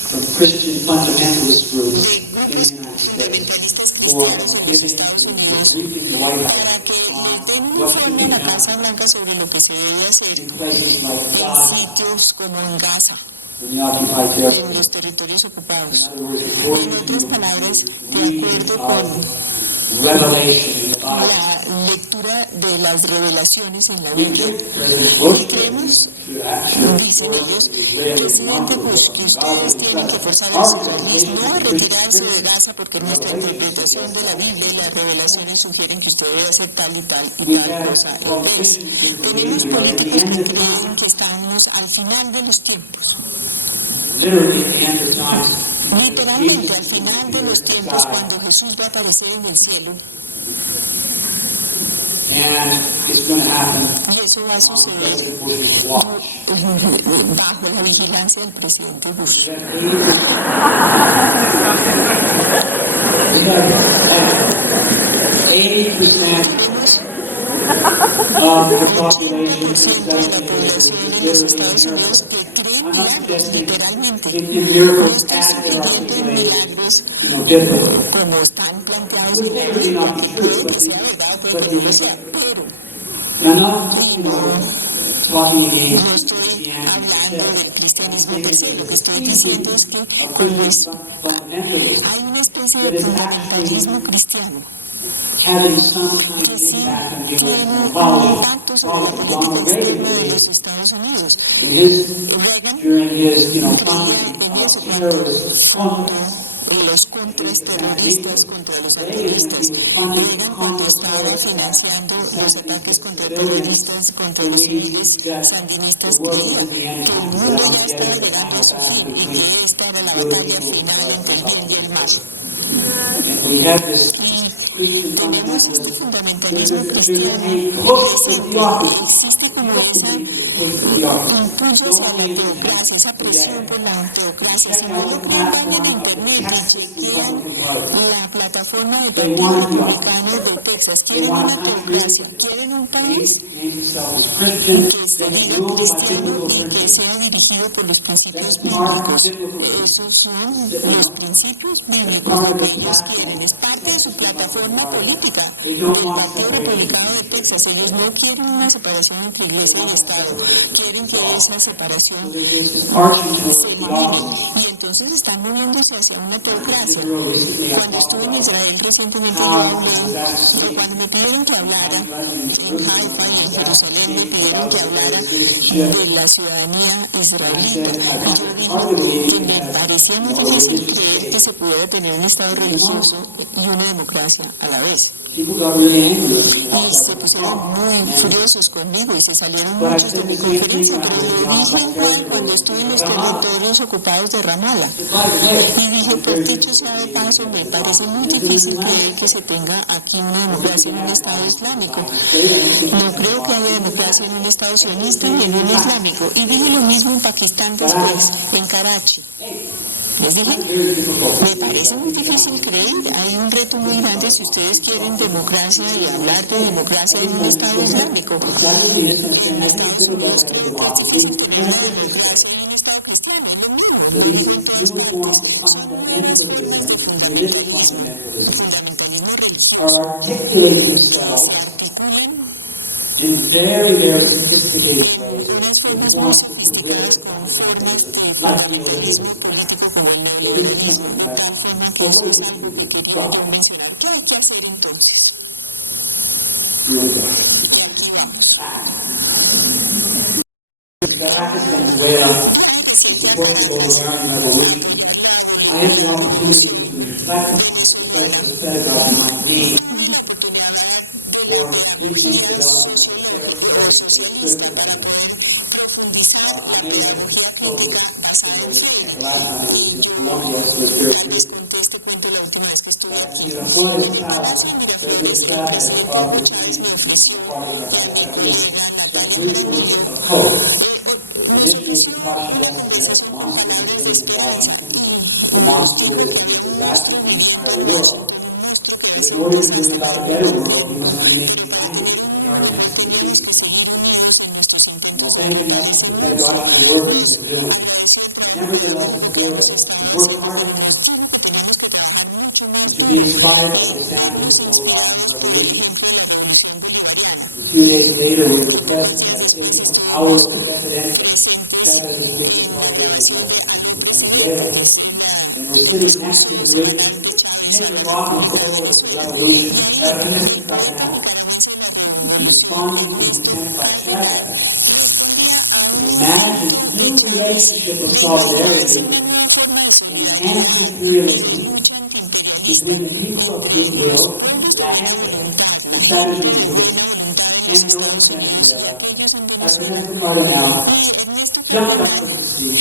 from Christian fundamentalist groups in the United States for giving, for briefing the White House Para que on les den un what should informe be a la done Casa Blanca sobre lo que se debe hacer in places like en Gaza, sitios como en Gaza, in the occupied en territories. los territorios ocupados. In other words, En according otras to palabras, de reading acuerdo con of Revelation in the Bible. la lectura de las revelaciones en la Biblia, President Bush creemos, should dicen ellos, Israeli presidente Bush, que ustedes tienen que forzar a los israelíes no a retirarse de Gaza porque nuestra interpretación de la Biblia y las revelaciones sugieren que usted debe hacer tal y tal cosa. En vez, tenemos políticos que creen que estamos al final de los tiempos. literally at the end of times. Literalmente al final de los tiempos, cuando Jesús va a aparecer en el cielo, And it's going to happen y eso va a on suceder President Bush's watch. bajo la vigilancia del presidente Bush. 80% of the population is La población de los Estados Unidos que creen milagros, literalmente. in No miracles están as they are sugiriendo articulated, milagros biblically. como están planteados en la Biblia, porque puede que sea verdad, puede que no lo sea, pero Now, not, talking again, no estoy hablando del cristianismo per se. Lo que estoy diciendo es que cuando hay una especie de fundamentalismo cristiano having some kind que of sí impact on tiene human un quality. impacto sobre la política externa de los Estados Unidos. In his, Reagan during his, creía funding en of eso cuando terrorist fundó los contras terroristas contra los activistas. Reagan, cuando estaba financiando los ataques contra terroristas contra los civiles sandinistas, creía que el mundo ya estaba llegando a su fin y que esta era la batalla final entre el bien y el mal. and we have this Y tenemos este fundamentalismo cristiano que existe como ese impulso hacia la teocracia, esa presión por la teocracia. Si no lo creen, vayan a internet y chequean la plataforma del Partido Republicano de Texas. Quieren una teocracia, quieren un país que se diga cristiano y que sea dirigido por los principios bíblicos. Esos son los principios bíblicos, lo que ellos quieren. Es parte de su plataforma política del Partido Republicano de Texas. Ellos no quieren una separación entre iglesia y Estado. Quieren que esa separación se elimine. Y entonces están moviéndose hacia una teocracia. Cuando estuve en Israel recientemente yo hablé, o cuando me pidieron que hablara en Haifa y en Jerusalén, me pidieron que hablara de la ciudadanía israelita. Y yo dije que me parecía muy difícil creer que se pudiera tener un Estado religioso y una democracia a la vez. Y se pusieron muy furiosos conmigo y se salieron muchos de mi conferencia, pero lo dije igual cuando estuve en los territorios ocupados de Ramallah. Y dije, por dicho sea de paso, me parece muy difícil creer que se tenga aquí una democracia en un Estado islámico. No creo que haya democracia en un Estado sionista ni en un islámico. Y dije lo mismo en Pakistán después, en Karachi. Les dije, me parece muy difícil creer, hay un reto muy grande si ustedes quieren democracia y hablar de democracia en un Estado islámico. En un Estado cristiano, es lo mismo. Fundamentalismo religioso se articulan in very, very sophisticated ways. unas formas muy sofisticadas con formas de fundamentalismo político como el neoliberalismo, de tal forma que esto es algo que quería yo mencionar. ¿Qué hay que hacer entonces? Y aquí vamos. Caracas, Venezuela, support the Bolivarian Revolution. I had the opportunity to reflect on the precious pedagogy might be for teaching development of I may have told the last time I was in Colombia, so it's very brief. Miraflores Palace, President Chavez offered of hope. Initially, cautioned us that the monster was living in Washington, the monster is a disaster for the entire world. But in order to bring about a better world, we must remain united in our attempts to achieve it. Well, thank you much for the pedagogical work you've been doing. Nevertheless, we work hard to be inspired by the example of the Bolivarian Revolution. A few days later, we were present at a taping of Our President, Chavez's big party in Venezuela, and we're sitting next to the great Nicaraguan poet of the revolution, Ernesto Cardenal, responding to the intent by Chavez. Imagine a new relationship of solidarity and anti-imperialism between the people of goodwill, La Gente, and Chavez's group, and North Venezuela, as Ernesto Cardenal jumped up from the seat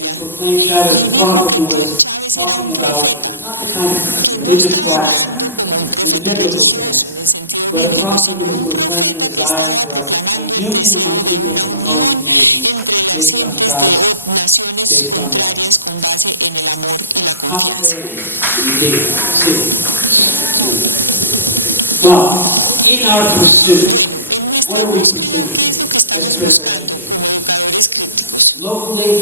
and proclaimed Chavez's prophet, who was talking about not the kind of religious prophet in the biblical sense, but a prophet who was proclaiming the desire for a union among people from the host nation based on trust, based on love. How indeed. Well, in our pursuit, what are we pursuing as Christian educators? Locally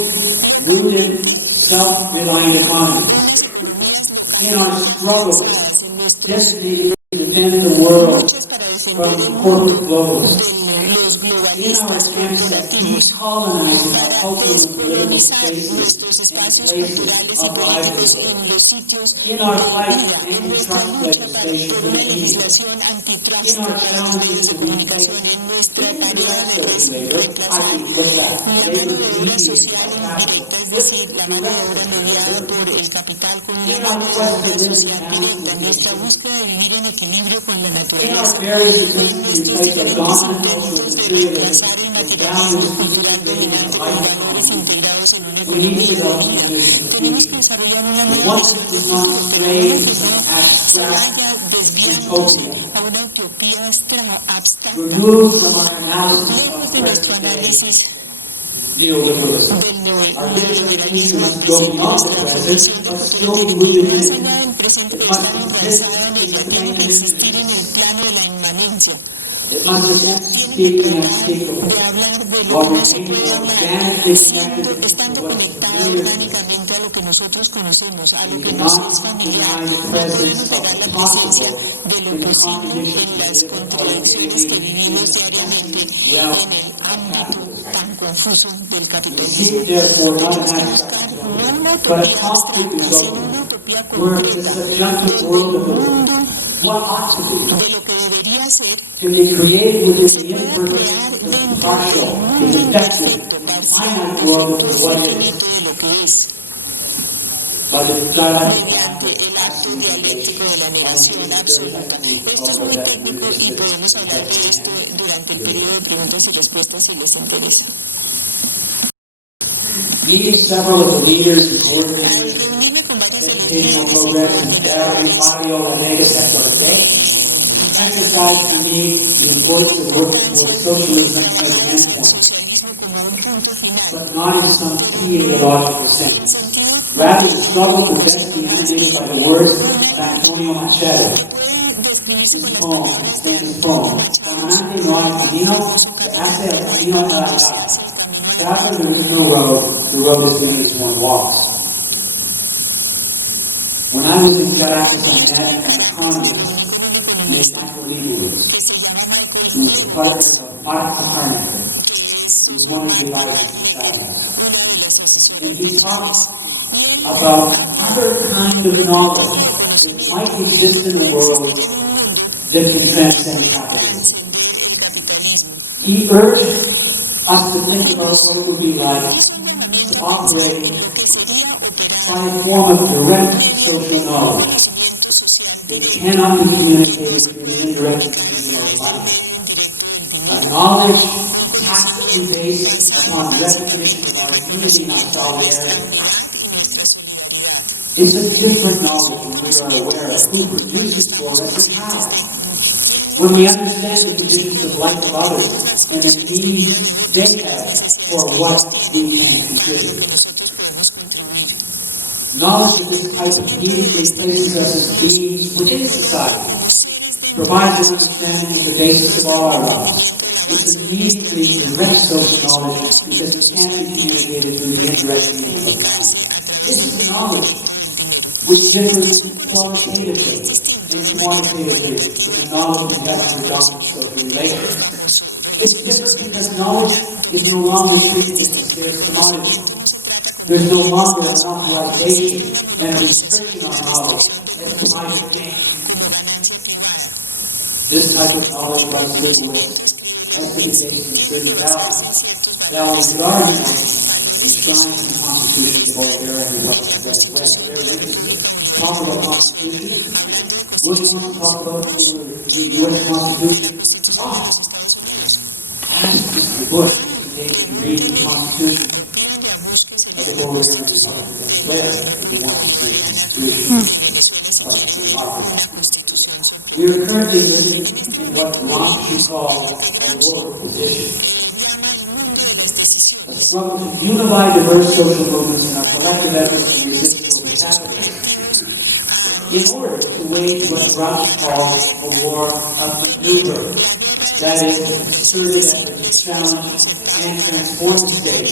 rooted, self-reliant economies. In our struggle, destiny to defend the world from corporate globalists. In our attempts at decolonizing our cultural and political spaces and places of livelihood. In our fight for antitrust legislation for the media. In our challenges to replace indirect social labor, what's that? Labor mediated by in our quest to live in balance with nature. In our various attempts to replace our dominant cultural materialism with values cultural dominant valores integrados en una economía. Tenemos que desarrollar una nueva a una utopía abstracta. Lejos de nuestro análisis del neoliberalismo más allá del presente que está enraizada en ella, tiene que existir en el plano de la inmanencia. Tiene de hablar de lo que no se puede hablar, estando conectado orgánicamente a lo que nosotros conocemos, a lo que nos es familiar. No podemos negar la presencia de lo posible en las contradicciones que vivimos diariamente en el ámbito tan confuso del capitalismo. Tenemos que buscar but a utopía concrete abstracta, sino utopia, una utopía where this concreta, subjunctive donde world el of the mundo what ought to be, de lo que debería ser can be created within se the pueda crear imperfect, the dentro partial, del the mundo defective, imperfecto, parcial, finite world of defectuoso what y is, finito de lo que es, by the dialectic act mediante el of acto passing dialéctico de la negation. negación absoluta. Esto es muy técnico y podemos hablar de esto durante el periodo de preguntas y respuestas si les interesa. Meeting several of the leaders and Al coordinators reunirme con varios de los educational líderes y programs in coordinadores Fabio Lanegas Sector emphasized for me the importance of working towards socialism as an endpoint, socialismo como un punto final, but not in some teleological sense. Rather, the struggle could best be animated by the words of Antonio Machado. pueden describirse His con poem, las famous poem, Caminante no hay camino, se hace el camino a la vida. Travel, there is no road, the road is made as one walks. When I was in Caracas, I met an economist named Michael Leibowitz, que se llama Michael who was the partner of Mark Carney, who was one of the advisors of Chavez. uno de los asesores And he talks about other kind of knowledge that might exist in a world that can transcend capitalism. el capitalismo. He urged us to think about what it would be like to operate Que sería operar by a form of direct social knowledge conocimiento social that cannot be communicated through the indirect medium of money. directo del dinero. A knowledge tacitly based upon recognition of our unity and our solidarity. Nuestra solidaridad. It's a different knowledge when we are aware of who produces for us and how. When we understand the conditions of life of others and the need they have for what we can contribute. Nosotros podemos contribuir. Knowledge of this type of need places us as beings within society, provides an understanding of the basis of all our lives. It's immediately direct social knowledge because it can't be communicated through the indirect medium of man. This is knowledge which differs qualitatively and quantitatively from the knowledge we have under dominant social relations. It's different because knowledge is no longer treated as a scarce commodity. There's no longer an authorization and a restriction on knowledge as private gain. This type of knowledge, like Leibowitz, has to be based in certain values. Values that are enshrined in the Constitution of Bulgaria and Venezuela. Very interesting. Talk about Constitution. Bush wants to talk about the U.S. Constitution. Ask Mr. Bush to read the Constitution of the Bulgarian Republic of Venezuela if he wants to read the Constitution. We are currently living in what Gramsci called a war of position. A struggle to unify diverse social movements in our collective efforts to resist global capitalism. In order to wage what Gramsci calls a war of maneuver, that is, a concerted effort to challenge and transform the state,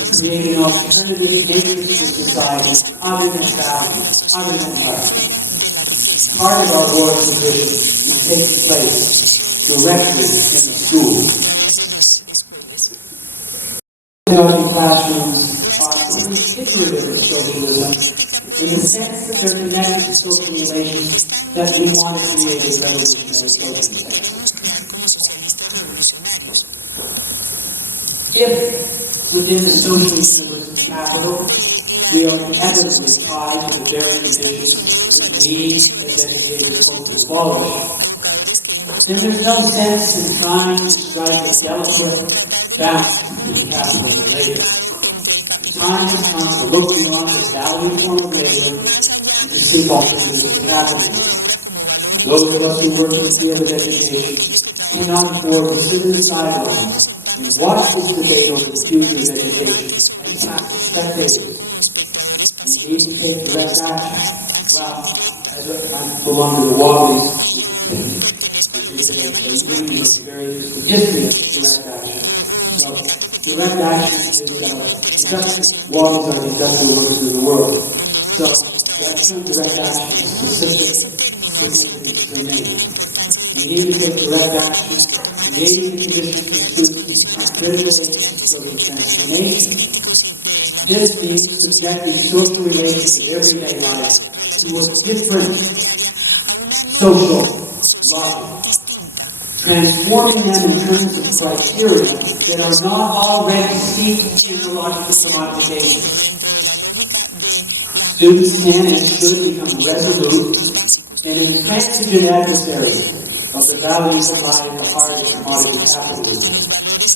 to create an alternative nature to society other than values, other than life. Part of our war position is taking place directly in the schools. Pedagogy classrooms are pretty figurative of socialism in the sense that they're connected to social relations that we want to create as revolutionary socialism. If within the social universe of capital, we are inevitably tied to the very conditions that we as educators hope to abolish, then there's no sense in trying to strike a delicate balance between capital and labor. The time has come to look beyond the valued form of labor and to seek alternatives to capitalism. Those of us who work in the field of education cannot afford to sit in the sidelines and watch this debate over the future of education and passive spectators. We need to take direct action. Well, as I belong to the Wobblies, which is a union of various history of direct action. So, direct action is Wobblies are the industrial workers of the world. So, that term direct action is specific significance to me. We need to take direct action, creating the conditions for students to become critical agents of social transformation, This means subjecting social relations of everyday life to a different social logic, transforming them in terms of criteria that are not already steeped in the logic of commodification. Students can and should become resolute and intransigent adversaries of the values that lie at the heart of commodity capitalism.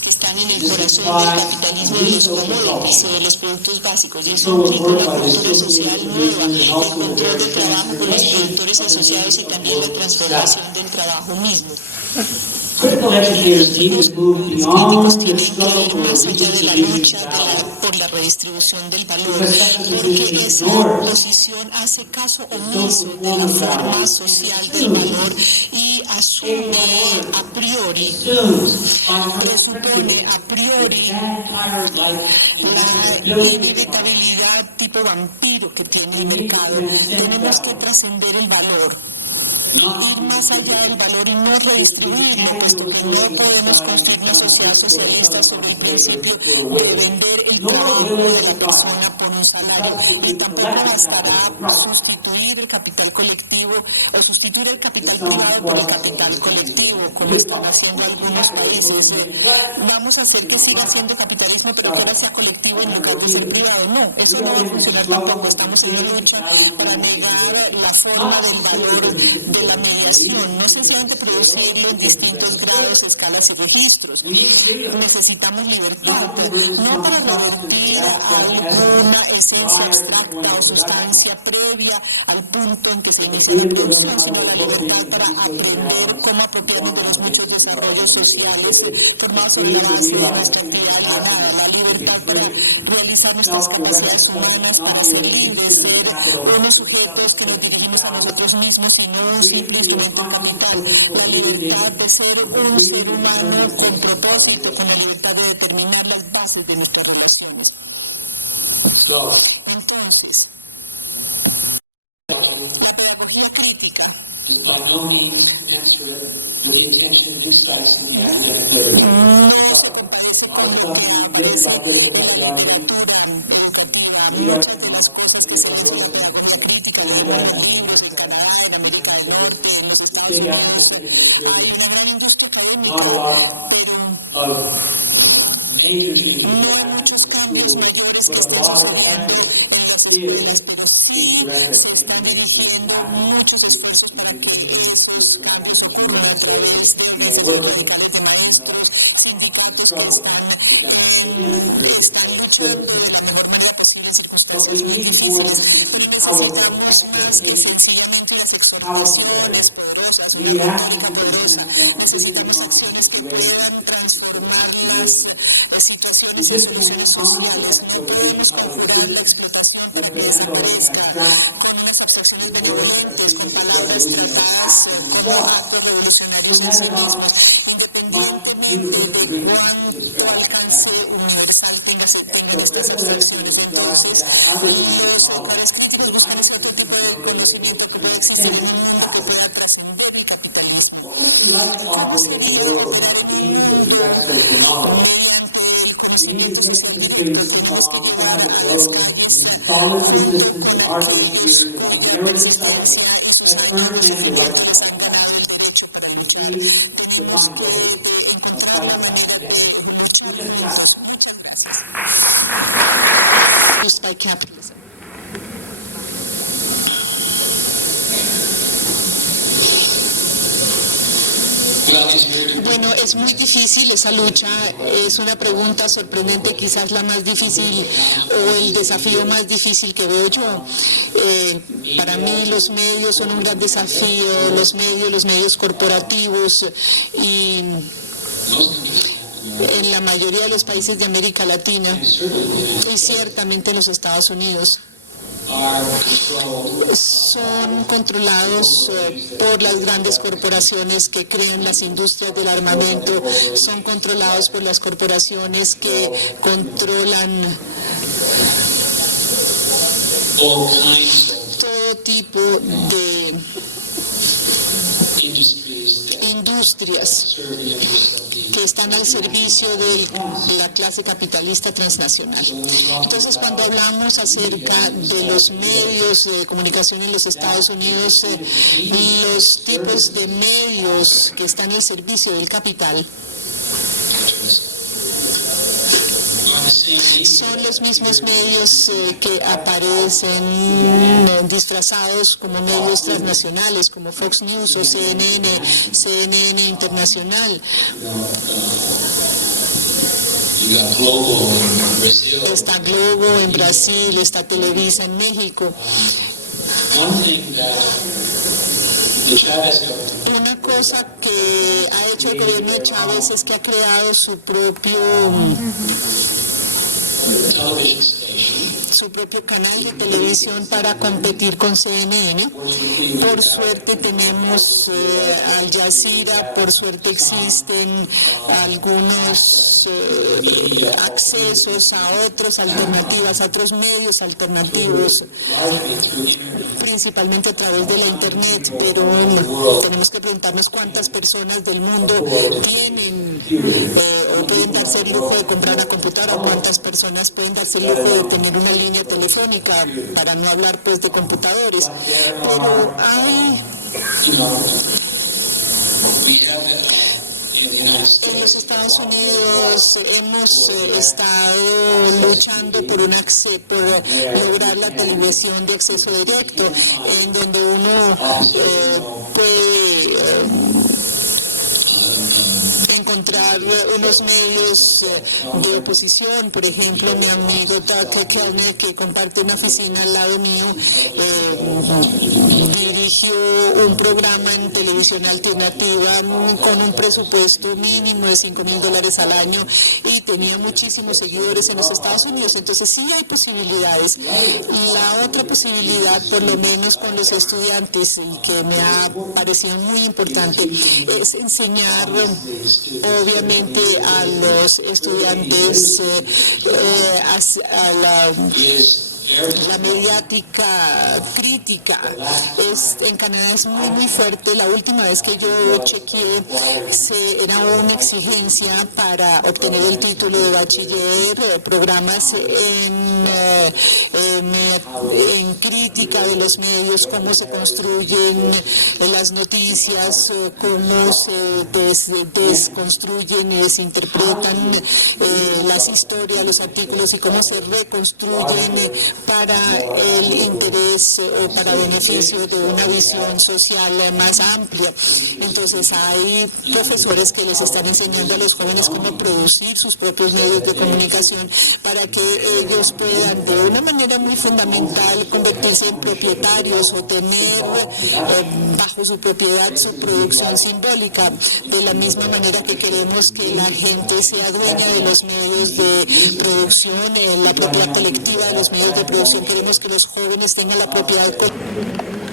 Están en el corazón del capitalismo de los commodities o de los productos básicos, y eso implica una cultura social nueva, el control del trabajo por los productores asociados y también la transformación del trabajo mismo. Critical educators need to move beyond the struggle for Más allá de la redistribution lucha of value. por la redistribución del valor, porque esa posición hace caso omiso de la forma social del valor y asume a priori, presupone a priori la inevitabilidad tipo vampiro que tiene el mercado. Tenemos que trascender el valor, ir más allá del valor y no redistribuirlo, puesto que no podemos construir una sociedad socialista sobre el principio de vender el trabajo de la persona por un salario, y tampoco bastará sustituir el capital colectivo o sustituir el capital privado por el capital colectivo, como están haciendo algunos países. Vamos a hacer que siga siendo capitalismo, pero que ahora sea colectivo en lugar de ser privado. No, eso no va a funcionar tampoco. Estamos en una lucha para negar la forma del valor de la mediación, no sencillamente producirlo en distintos grados, escalas y registros. Necesitamos libertad, no para revertir alguna esencia abstracta o sustancia previa al punto en que se inicia la producción, sino la libertad para aprender cómo apropiarnos de los muchos desarrollos sociales formados sobre la base de nuestra actividad alienada, la libertad para realizar nuestras capacidades humanas, para ser libres, ser unos sujetos que nos dirigimos a nosotros mismos y no un simple instrumento del capital, la libertad de ser un ser humano con propósito, con la libertad de determinar las bases de nuestras relaciones. Entonces, la pedagogía crítica is by no means commensurate with the attention of insights in the academic literature. no se compadece con lo que aparece en la literatura educativa. Muchas de las cosas que se hacen en la pedagogía crítica, en los libros, en Canadá, en América del Norte, en los Estados Unidos, hay una gran industria académica, pero no hay muchos cambios mayores que estén sucediendo en las escuelas, pero sí se están dirigiendo muchos esfuerzos para que esos cambios ocurran a través de organizaciones radicales de maestros, sindicatos que están luchando de la mejor manera posible en circunstancias muy difíciles, pero necesitamos más que sencillamente las exhortaciones poderosas, una retórica poderosa. Necesitamos acciones que puedan transformar las situaciones y soluciones sociales. No podemos configurar la explotación para que desaparezca con unas abstracciones benevolentes, con palabras tratadas como actos revolucionarios en sí mismos, independientemente de cuánto alcance universal tengan estas abstracciones. Entonces, los autores críticos buscan ese otro tipo de conocimiento que pueda existir en un mundo que pueda trascender el capitalismo. ¿Cómo sería operar en un mundo mediante el conocimiento social directo que nos ayudara a las calles con la les han ganado el derecho para luchar? Tenemos que encontrar la manera de luchar juntos. Muchas gracias. Used by capitalism. Bueno, es muy difícil esa lucha, es una pregunta sorprendente, quizás la más difícil o el desafío más difícil que veo yo. Para mí los medios son un gran desafío, los medios corporativos, y en la mayoría de los países de América Latina y ciertamente en los Estados Unidos son controlados por las grandes corporaciones que crean las industrias del armamento, son controlados por las corporaciones que controlan todo tipo de industrias industrias que están al servicio de la clase capitalista transnacional. Entonces, cuando hablamos acerca de los medios de comunicación en los Estados Unidos, los tipos de medios que están al servicio del capital son los mismos medios que aparecen disfrazados como medios transnacionales, como Fox News o CNN Internacional. Está Globo en Brasil, está Televisa en México. Una cosa que ha hecho el gobierno de Chávez es que ha creado su propio canal de televisión para competir con CNN. Por suerte tenemos Al Jazeera, por suerte existen algunos accesos a otras alternativas, a otros medios alternativos, principalmente a través de la Internet, pero tenemos que preguntarnos cuántas personas del mundo tienen o pueden darse el lujo de comprar una computadora, o cuántas personas pueden darse el lujo de tener una línea telefónica, para no hablar pues de computadores. Pero hay en los Estados Unidos hemos estado luchando por lograr la televisión de acceso directo, en donde uno puede encontrar unos medios de oposición. Por ejemplo, mi amigo Tucker Kellner, que comparte una oficina al lado mío, dirigió un programa en televisión alternativa con un presupuesto mínimo de $5,000 al año y tenía muchísimos seguidores en los Estados Unidos. Entonces sí hay posibilidades. La otra posibilidad, por lo menos con los estudiantes, y que me ha parecido muy importante, es enseñar obviamente a los estudiantes la mediática crítica. En Canadá es muy fuerte. La última vez que yo chequeé era una exigencia para obtener el título de bachiller, programas en crítica de los medios, cómo se construyen las noticias, cómo se desconstruyen y desinterpretan las historias, los artículos, y cómo se reconstruyen para el interés o para beneficio de una visión social más amplia. Entonces hay profesores que les están enseñando a los jóvenes cómo producir sus propios medios de comunicación para que ellos puedan de una manera muy fundamental convertirse en propietarios o tener bajo su propiedad su producción simbólica, de la misma manera que queremos que la gente sea dueña de los medios de producción, la propiedad colectiva de los medios de producción. Queremos que los jóvenes tengan la propiedad colectiva